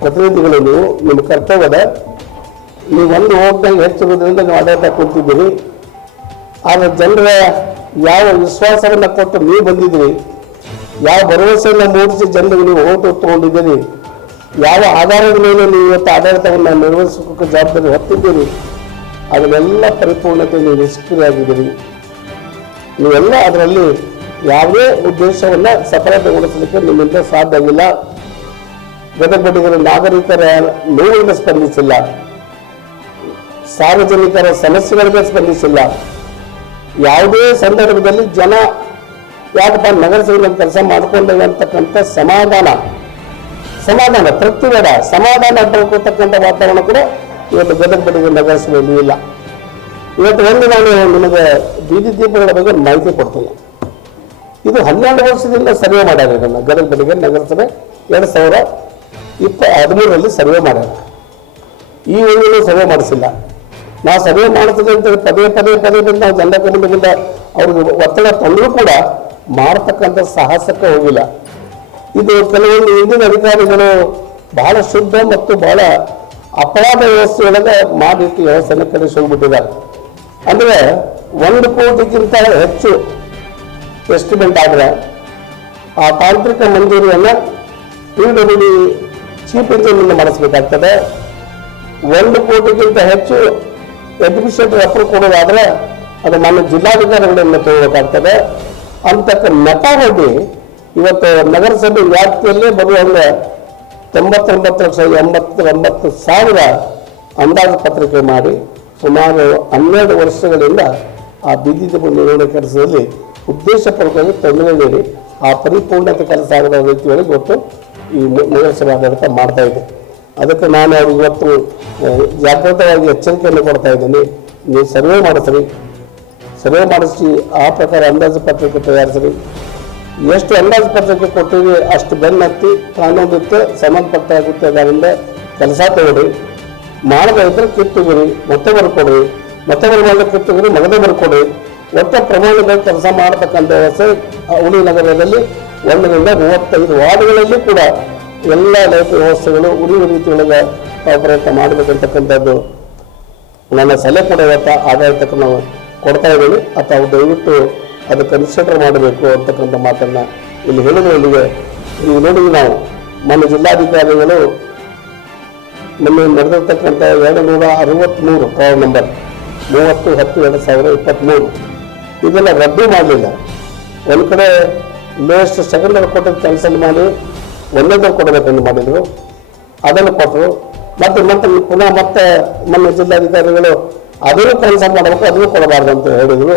ಪ್ರತಿನಿಧಿಗಳು ನೀವು, ನಿಮ್ಮ ಕರ್ತವ್ಯದ ನೀವು ಒಂದು ಹೋಗ್ದಂಗೆ ಹೆಚ್ಚಿರೋದ್ರಿಂದ ನೀವು ಆಡಳಿತ ಕೂತಿದ್ದೀರಿ. ಆದರೆ ಜನರ ಯಾವ ವಿಶ್ವಾಸವನ್ನು ಕೊಟ್ಟು ನೀವು ಬಂದಿದ್ದೀರಿ, ಯಾವ ಭರವಸೆಯನ್ನು ಮೂಡಿಸಿ ಜನರಿಗೆ ನೀವು ಓಟು ತಗೊಂಡಿದ್ದೀರಿ, ಯಾವ ಆಧಾರದ ಮೇಲೆ ನೀವು ಇವತ್ತು ಆಡಳಿತವನ್ನು ನಿರ್ವಹಿಸೋಕ್ಕೆ ಜವಾಬ್ದಾರಿ ಹೊತ್ತಿದ್ದೀರಿ, ಅದನ್ನೆಲ್ಲ ಪರಿಪೂರ್ಣತೆ ನೀವು ನಿಷ್ಕ್ರಿಯಾಗಿದ್ದೀರಿ. ನೀವೆಲ್ಲ ಅದರಲ್ಲಿ ಯಾವುದೇ ಉದ್ದೇಶವನ್ನು ಸಫಲತೆಗೊಳಿಸಲಿಕ್ಕೆ ನಿಮ್ಮಿಂದ ಸಾಧ್ಯ ಆಗಿಲ್ಲ. ಗದಗ ನಾಗರಿಕರ ನೋವಿಗೆ ಸ್ಪಂದಿಸಿಲ್ಲ, ಸಾರ್ವಜನಿಕರ ಸಮಸ್ಯೆಗಳಿಗೆ ಸ್ಪಂದಿಸಿಲ್ಲ. ಯಾವುದೇ ಸಂದರ್ಭದಲ್ಲಿ ಜನ ಯಾಕಪ್ಪ ನಗರಸಭೆಯಲ್ಲಿ ಕೆಲಸ ಮಾಡಿಕೊಂಡೇವೆ ಅಂತಕ್ಕಂಥ ಸಮಾಧಾನ ತೃಪ್ತಿ ಬೇಡ, ಸಮಾಧಾನ ಪಡ್ಕೊಳ್ತಕ್ಕಂಥ ವಾತಾವರಣ ಕೂಡ ಇವತ್ತು ಗದಗ ನಗರಸಭೆಯಲ್ಲಿ ಇಲ್ಲ. ಇವತ್ತು ನಾನು ನಿಮಗೆ ಬೀದಿ ದೀಪಗಳ ಬಗ್ಗೆ ಮಾಹಿತಿ ಕೊಡ್ತೀನಿ. ಇದು 12 ವರ್ಷದಿಂದ ಸರ್ವೆ ಮಾಡ್ಯಾರ. ಇದನ್ನು ಗದಗ ನಗರಸಭೆ 2013ರಲ್ಲಿ ಸರ್ವೆ ಮಾಡ್ಯಾರ. ಈ ವೇಳೆಯೂ ಸರ್ವೆ ಮಾಡಿಸಿಲ್ಲ. ನಾವು ಸರ್ವೆ ಮಾಡ್ತೀವಿ ಅಂತ ಪದೇ ನಾವು ಜನರ ಕಡೆಯಿಂದ ಅವ್ರಿಗೆ ಒತ್ತಡ ತಂದರೂ ಕೂಡ ಮಾಡತಕ್ಕಂಥ ಸಾಹಸಕ್ಕೆ ಹೋಗಿಲ್ಲ. ಇದು ಕೆಲವೊಂದು ಹಿಂದಿನ ಅಧಿಕಾರಿಗಳು ಬಹಳ ಶುದ್ಧ ಮತ್ತು ಬಹಳ ಅಪರಾಧ ವ್ಯವಸ್ಥೆಯೊಳಗೆ ಮಾಡಿಟ್ಟು ವ್ಯವಸ್ಥೆಯನ್ನು ಕಳಿಸಿ ಹೋಗ್ಬಿಟ್ಟಿದ್ದಾರೆ. ಅಂದರೆ 1 ಕೋಟಿಗಿಂತ ಹೆಚ್ಚು ಎಸ್ಟಿಮೇಟ್ ಆದರೆ ಆ ತಾಂತ್ರಿಕ ಮಂಜೂರಿಯನ್ನು PWD ಚೀಫ್ ಇಂಜಿನಿಯರ್ನಿಂದ ಮಾಡಿಸ್ಬೇಕಾಗ್ತದೆ. 1 ಕೋಟಿಗಿಂತ ಹೆಚ್ಚು ಅಡ್ಮಿನಿಸ್ಟ್ರೇಟಿವ್ ಅಪ್ರೂವ್ ಕೊಡೋದಾದರೆ ಅದು ಮಾನ್ಯ ಜಿಲ್ಲಾಧಿಕಾರಿಗಳಿಂದ ತಗೋಬೇಕಾಗ್ತದೆ. ಅಂತಕ್ಕ ನೆಪ ಹೋಗಿ ಇವತ್ತು ನಗರಸಭೆ ವ್ಯಾಪ್ತಿಯಲ್ಲೇ ಬರುವಂಗೆ 99,89,000 ಅಂದಾಜು ಪತ್ರಿಕೆ ಮಾಡಿ ಸುಮಾರು 12 ವರ್ಷಗಳಿಂದ ಆ ಬೀದಿ ದೀಪ ನಿರ್ವಹಣೆ ಕೆಲಸದಲ್ಲಿ ಉದ್ದೇಶಪೂರ್ವಕವಾಗಿ ತೊಂದರೆ ನೀಡಿ ಆ ಪರಿಪೂರ್ಣತೆ ಕೆಲಸ ಆಗದ ರೀತಿಯೊಳಗೆ ಇವತ್ತು ಈ ನಗರಸಭೆ ಆಡಳಿತ ಮಾಡ್ತಾ ಇದೆ. ಅದಕ್ಕೆ ನಾನು ಅವ್ರಿಗೆ ಇವತ್ತು ಜಾಗೃತವಾಗಿ ಎಚ್ಚರಿಕೆಯನ್ನು ಕೊಡ್ತಾ ಇದ್ದೀನಿ. ನೀವು ಸರ್ವೆ ಮಾಡಿಸ್ರಿ, ಸರ್ವೆ ಮಾಡಿಸಿ ಆ ಪ್ರಕಾರ ಅಂದಾಜು ಪತ್ರಿಕೆ ತಯಾರಿಸ್ರಿ. ಎಷ್ಟು ಅಂದಾಜು ಪತ್ರಿಕೆ ಕೊಟ್ಟಿವಿ ಅಷ್ಟು ಬೆನ್ನತ್ತಿ ಕಾನೂನಿತ್ತು ಸಂಬಂಧಪಟ್ಟ ಗುತ್ತಿಗೆದಾರರಿಂದ ಕೆಲಸ ತಗೊಳ್ರಿ. ಮಾಡದೇ ಇದ್ರೆ ಕಿತ್ತುಗಿರಿ, ಮತ್ತೆ ಬರ್ಕೊಡ್ರಿ, ಮತ್ತೆ ಬರುವಾಗ ಕಿತ್ತುಗಿರಿ, ಮಗದೇ ಬರ್ಕೊಡ್ರಿ. ಒಟ್ಟ ಪ್ರಮಾಣದಲ್ಲಿ ಕೆಲಸ ಮಾಡತಕ್ಕಂಥ ವ್ಯವಸ್ಥೆ ಹುಲಿ ನಗರದಲ್ಲಿ 1 ರಿಂದ 35 ವಾರ್ಡ್ಗಳಲ್ಲಿ ಕೂಡ ಎಲ್ಲ ಲೈಫ್ ವ್ಯವಸ್ಥೆಗಳು ಉಳಿಯುವ ರೀತಿಯೊಳಗೆ ಪ್ರಯತ್ನ ಮಾಡಬೇಕಂತಕ್ಕಂಥದ್ದು ನನ್ನ ಸಲಹೆ ಕೂಡ ಇವತ್ತು ಆಡಳಿತಕ್ಕೆ ನಾವು ಕೊಡ್ತಾ ಇದ್ದೀವಿ. ಅಥವಾ ದಯವಿಟ್ಟು ಅದು ಕನ್ಸಿಡರ್ ಮಾಡಬೇಕು ಅಂತಕ್ಕಂಥ ಮಾತನ್ನು ಇಲ್ಲಿ ಹೇಳೋದ್ರೊಂದಿಗೆ ನೀವು ನೋಡಿದ್ವಿ. ನಾವು ನಮ್ಮ ಜಿಲ್ಲಾಧಿಕಾರಿಗಳು ನಮ್ಮ ನಡೆದಿರ್ತಕ್ಕಂಥ 263 ಪ್ರಾವ್ ನಂಬರ್ 30/10/2023 ಇದೆಲ್ಲ ರದ್ದು ಮಾಡಲಿಲ್ಲ. ಒಂದು ಕಡೆ ಲೋಯೆಸ್ಟ್ ಸೆಕೆಂಡರ್ ಕೊಟ್ಟದ್ದು ಕ್ಯಾನ್ಸಲ್ ಮಾಡಿ 1ನೇದವ್ರು ಕೊಡಬೇಕಂತ ಮಾಡಿದರು, ಅದನ್ನು ಕೊಟ್ಟರು. ಮತ್ತೆ ಪುನಃ ನಮ್ಮ ಜಿಲ್ಲಾಧಿಕಾರಿಗಳು ಅದನ್ನು ಕ್ಯಾನ್ಸಲ್ ಮಾಡಬೇಕು, ಅದನ್ನು ಕೊಡಬಾರ್ದು ಅಂತ ಹೇಳಿದರು.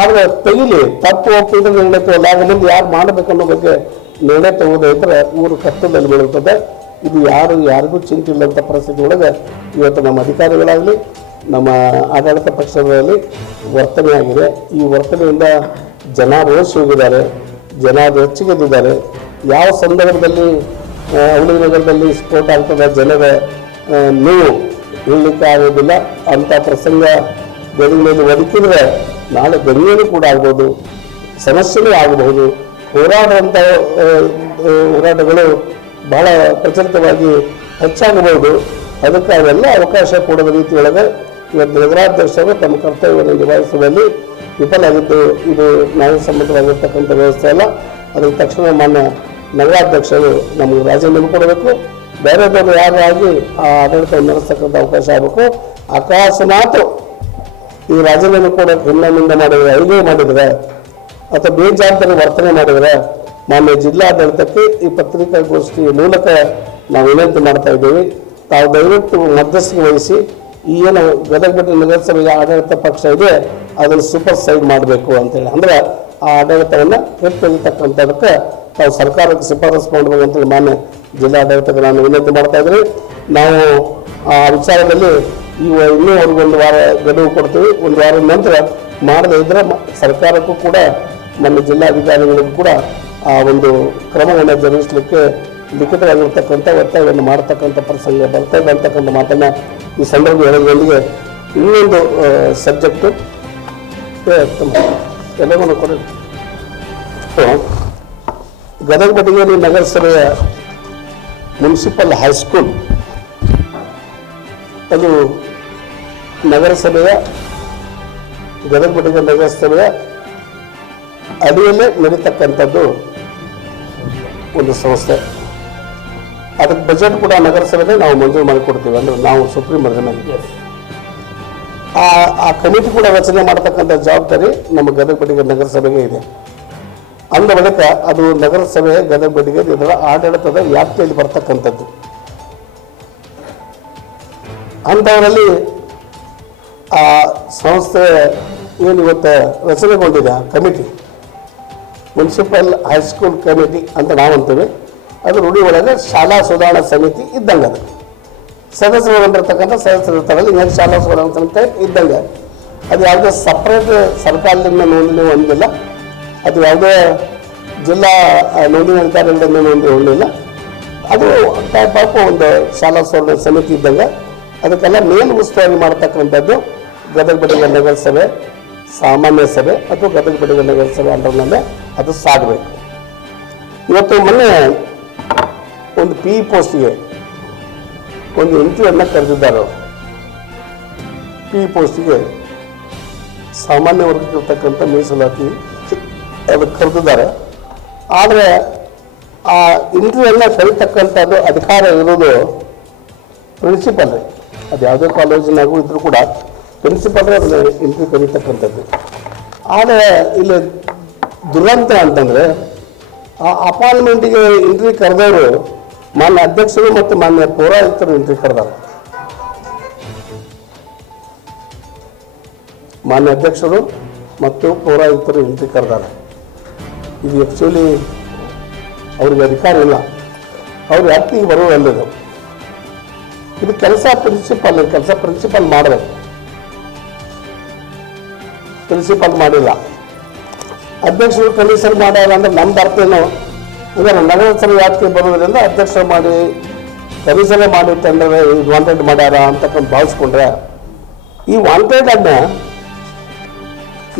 ಆದರೆ ತೆಗಿಲಿ, ತಪ್ಪು ಒಪ್ಪಿದ ನಿರ್ಣಯ ತಗೊಳ್ಳಿ. ಆಗ ಮುಂದೆ ಯಾರು ಮಾಡಬೇಕನ್ನೋ ಬಗ್ಗೆ ನಿರ್ಣಯ ತಗೋದಿದ್ರೆ ಊರು ಕಷ್ಟದಲ್ಲಿ ಬೀಳುತ್ತದೆ. ಇದು ಯಾರಿಗೂ ಚಿಂತೆ ಇಲ್ಲಂಥ ಪರಿಸ್ಥಿತಿ ಒಳಗೆ ಇವತ್ತು ನಮ್ಮ ಅಧಿಕಾರಿಗಳಾಗಲಿ ನಮ್ಮ ಆಡಳಿತ ಪಕ್ಷದಲ್ಲಿ ವರ್ತನೆ ಆಗಿದೆ. ಈ ವರ್ತನೆಯಿಂದ ಜನ ರೋಷಿ ಹೋಗಿದ್ದಾರೆ. ಜನ ಹೆಚ್ಚಿಗೆದ್ದಿದ್ದಾರೆ. ಯಾವ ಸಂದರ್ಭದಲ್ಲಿ ಅವಳಿ ನಗರದಲ್ಲಿ ಸ್ಫೋಟ ಆಗ್ತದೆ, ಜನರ ನೋವು ಹೇಳಲಿಕ್ಕೆ ಆಗೋದಿಲ್ಲ. ಅಂಥ ಪ್ರಸಂಗ ಗದಗಿನಲ್ಲಿ ಒದಗಿದ್ರೆ ನಾಳೆ ಬೆಂಗಳೂರು ಕೂಡ ಆಗ್ಬೋದು, ಸಮಸ್ಯೆನೂ ಆಗಬಹುದು. ಹೋರಾಟಗಳು ಬಹಳ ಪ್ರಚಲಿತವಾಗಿ ಹೆಚ್ಚಾಗಬಹುದು. ಅದಕ್ಕೆ ಅವೆಲ್ಲ ಅವಕಾಶ ಕೊಡದ ರೀತಿಯೊಳಗೆ ಇವತ್ತು ನಗರಾಧ್ಯಕ್ಷರು ತಮ್ಮ ಕರ್ತವ್ಯವನ್ನು ನಿಭಾಯಿಸುವಲ್ಲಿ ವಿಫಲಾಗಿದ್ದು ಇದು ನ್ಯಾಯಸಮ್ಮತವಾಗಿರ್ತಕ್ಕಂಥ ವ್ಯವಸ್ಥೆ ಅಲ್ಲ. ಅದಕ್ಕೆ ತಕ್ಷಣ ಮಾನ್ಯ ನಗರಾಧ್ಯಕ್ಷರು ನಮಗೆ ರಾಜೀನಾಮೆ ಕೊಡಬೇಕು. ಬೇರೆದವರು ಯಾರಾಗಿ ಆ ಆಡಳಿತವನ್ನು ನಡೆಸ್ತಕ್ಕಂಥ ಅವಕಾಶ ಆಗಬೇಕು. ಅಕಸ್ಮಾತ್ ಈ ರಾಜೀನಾಮೆ ಕೊಡೋಕೆ ಹಿಂದೆ ಮಾಡಿದರೆ, ಐದೇ ಮಾಡಿದರೆ ಅಥವಾ ಬೇಜವಾಬ್ದಾರಿ ವರ್ತನೆ ಮಾಡಿದರೆ ಮಾನ್ಯ ಜಿಲ್ಲಾಡಳಿತಕ್ಕೆ ಈ ಪತ್ರಿಕಾಗೋಷ್ಠಿಯ ಮೂಲಕ ನಾವು ವಿನಂತಿ ಮಾಡ್ತಾ ಇದ್ದೇವೆ. ತಾವು ದಯವಿಟ್ಟು ಮಧ್ಯಸ್ಥಿಕೆ ವಹಿಸಿ ಈ ಏನು ಗದಗ ನಗರಸಭೆಯ ಆಡಳಿತ ಪಕ್ಷ ಇದೆ ಅದನ್ನು ಸೂಪರ್ ಸೈಡ್ ಮಾಡಬೇಕು ಅಂತೇಳಿ, ಅಂದರೆ ಆ ಆಡಳಿತವನ್ನು ಕೆಟ್ಟತಕ್ಕಂಥದಕ್ಕೆ ತಾವು ಸರ್ಕಾರಕ್ಕೆ ಶಿಫಾರಸು ಮಾಡಬೇಕು ಅಂತೇಳಿ ಮಾನ್ಯ ಜಿಲ್ಲಾಡಳಿತಕ್ಕೆ ನಾನು ವಿನಂತಿ ಮಾಡ್ತಾ ಇದ್ದೀನಿ. ನಾವು ಆ ವಿಚಾರದಲ್ಲಿ ಇನ್ನೂ ಅವ್ರಿಗೊಂದು ವಾರ ಗಡುವು ಕೊಡ್ತೀವಿ. ಒಂದು ವಾರದ ನಂತರ ಮಾಡದೇ ಇದ್ದರೆ ಸರ್ಕಾರಕ್ಕೂ ಕೂಡ ನಮ್ಮ ಜಿಲ್ಲಾಧಿಕಾರಿಗಳಿಗೂ ಕೂಡ ಆ ಒಂದು ಕ್ರಮವನ್ನು ಜರುಗಿಸಲಿಕ್ಕೆ ಲಿಖಿತವಾಗಿರ್ತಕ್ಕಂಥ ಒತ್ತಾಯವನ್ನು ಮಾಡತಕ್ಕಂಥ ಪ್ರಸಂಗ ಬರ್ತಾ ಇದೆ ಅಂತಕ್ಕಂಥ ಮಾತನ್ನು ಈ ಸಂದರ್ಭ ಹೇಳೋದ್ರೊಂದಿಗೆ ಇನ್ನೊಂದು ಸಬ್ಜೆಕ್ಟು ಎಲ್ಲವನ್ನು ಕೊಡಿ. ಗದಗ ಬೆಟಗೇರಿ ನಗರಸಭೆಯ ಮುನ್ಸಿಪಲ್ ಹೈಸ್ಕೂಲ್ ಅದು ನಗರಸಭೆಯ ಗದಗ ಬೆಟಗೇರಿ ನಗರಸಭೆಯ ಅಡಿಯಲ್ಲೇ ನಡೀತಕ್ಕಂಥದ್ದು ಒಂದು ಸಂಸ್ಥೆ. ಅದಕ್ಕೆ ಬಜೆಟ್ ಕೂಡ ನಗರಸಭೆಗೆ ನಾವು ಮಂಜೂರು ಮಾಡಿಕೊಡ್ತೀವಿ. ಅಂದರೆ ನಾವು ಸುಪ್ರೀಂ ಅಧ್ಯಕ್ಷ ಆ ಕಮಿಟಿ ಕೂಡ ರಚನೆ ಮಾಡತಕ್ಕಂಥ ಜವಾಬ್ದಾರಿ ನಮ್ಮ ಗದಗ ಬೆಟಗೇರಿ ನಗರಸಭೆಗೆ ಇದೆ. ಅಂದ ಬಳಿಕ ಅದು ನಗರಸಭೆ ಗದಗ ಬೆಟಗೇರಿ ಇದರ ಆಡಳಿತದ ವ್ಯಾಪ್ತಿಯಲ್ಲಿ ಬರ್ತಕ್ಕಂಥದ್ದು. ಅಂಥವರಲ್ಲಿ ಆ ಸಂಸ್ಥೆ ಏನು ಇವತ್ತು ರಚನೆಗೊಂಡಿದೆ ಆ ಕಮಿಟಿ, ಮುನ್ಸಿಪಲ್ ಹೈಸ್ಕೂಲ್ ಕಮಿಟಿ ಅಂತ ನಾವು ಅಂತೀವಿ. ಅದು ರೂಢಿ ಒಳಗೆ ಶಾಲಾ ಸುಧಾರಣಾ ಸಮಿತಿ ಇದ್ದಂಗೆ ಅದು ಸದಸ್ಯರು ಹೊಂದಿರತಕ್ಕಂಥ ಸದಸ್ಯರು ಇರ್ತಾರಲ್ಲ, ಹಿಂಗಾಗಿ ಶಾಲಾ ಸುಧಾರಣಾ ಸಮಿತಿ ಇದ್ದಂಗೆ. ಅದು ಯಾವುದೇ ಸಪ್ರೇಟ್ ಸರ್ಕಾರದಿಂದ ನೋಂದಣಿ ಹೊಂದಿಲ್ಲ, ಅದು ಯಾವುದೇ ಜಿಲ್ಲಾ ನೋಂದಣಿ ಅಧಿಕಾರಿಗಳಿಂದ ನೋಂದಣಿ ಹೊಂದಿಲ್ಲ. ಅದು ಟೈಪ್ ಆಫ್ ಒಂದು ಶಾಲಾ ಸುಧಾರಣಾ ಸಮಿತಿ ಇದ್ದಂಗೆ. ಅದಕ್ಕೆಲ್ಲ ಮೇಲು ಉಸ್ತುವಾರಿ ಮಾಡತಕ್ಕಂಥದ್ದು ಗದಗ ಬೆಟಗೇರಿ ನಗರಸಭೆ ಸಾಮಾನ್ಯ ಸಭೆ ಅಥವಾ ಗದಗ ಬೆಟಗೇರಿ ನಗರಸಭೆ ಅಂಡರ್ನಲ್ಲೇ ಅದು ಸಾಗಬೇಕು. ಇವತ್ತು ಮೊನ್ನೆ ಒಂದು PE ಪೋಸ್ಟ್ಗೆ ಒಂದು ಇಂಟರ್ವ್ಯೂವನ್ನು ಕರೆದಿದ್ದಾರೆ. PE ಪೋಸ್ಟಿಗೆ ಸಾಮಾನ್ಯ ವರ್ಗಕ್ಕಿರ್ತಕ್ಕಂಥ ಮೀಸಲಾತಿ ಅದಕ್ಕೆ ಕರೆದಿದ್ದಾರೆ. ಆದರೆ ಆ ಇಂಟರ್ವ್ಯೂವನ್ನು ಕರೀತಕ್ಕಂಥದ್ದು ಅಧಿಕಾರ ಇರೋದು ಪ್ರಿನ್ಸಿಪಲ್. ಅದು ಯಾವುದೇ ಕಾಲೇಜಿನಾಗೂ ಇದ್ರೂ ಕೂಡ ಪ್ರಿನ್ಸಿಪಲ್ ಅದನ್ನು ಇಂಟರ್ವ್ಯೂ ಕರೀತಕ್ಕಂಥದ್ದು. ಆದರೆ ಇಲ್ಲಿ ದುರಂತ ಅಂತಂದರೆ ಆ ಅಪಾಯಿಂಟ್ಮೆಂಟಿಗೆ ಇಂಟರ್ವ್ಯೂ ಕರೆದವರು ಮಾನ್ಯ ಅಧ್ಯಕ್ಷರು ಮತ್ತು ಮಾನ್ಯ ಪೌರಾಯುಕ್ತರು ಇಂಟರ್ವ್ಯೂ ಕರೆದಾರೆ. ಮಾನ್ಯ ಅಧ್ಯಕ್ಷರು ಮತ್ತು ಪೌರಾಯುಕ್ತರು ಇಂಟರ್ವ್ಯೂ ಕರೆದಾರೆ. ಇದು ಆ್ಯಕ್ಚುಲಿ ಅವ್ರಿಗೆ ಅಧಿಕಾರ ಇಲ್ಲ, ಅವ್ರ ವ್ಯಾಪ್ತಿಗೆ ಬರುವಲ್ಲಿದು. ಇದು ಕೆಲಸ ಪ್ರಿನ್ಸಿಪಲ್ ಮಾಡಬೇಕು. ಪ್ರಿನ್ಸಿಪಲ್ ಮಾಡಿಲ್ಲ, ಅಧ್ಯಕ್ಷರು ಕಮಿಷನ್ ಮಾಡ್ಯಾರ ಅಂದ್ರೆ ನಮ್ದು ಅರ್ಥ ಏನು ಅಂದರೆ ನಗರಸಭೆ ವ್ಯಾಪ್ತಿ ಬರೋದ್ರಿಂದ ಅಧ್ಯಕ್ಷರು ಮಾಡಿ ಕಮಿಷನ್ ಮಾಡಿ ಟೆಂಡರ್ ವಾಂಟೆಡ್ ಮಾಡ್ಯಾರ ಅಂತಕ್ಕಂಥ ಭಾವಿಸ್ಕೊಂಡ್ರೆ ಈ ವಾಂಟೆಡನ್ನ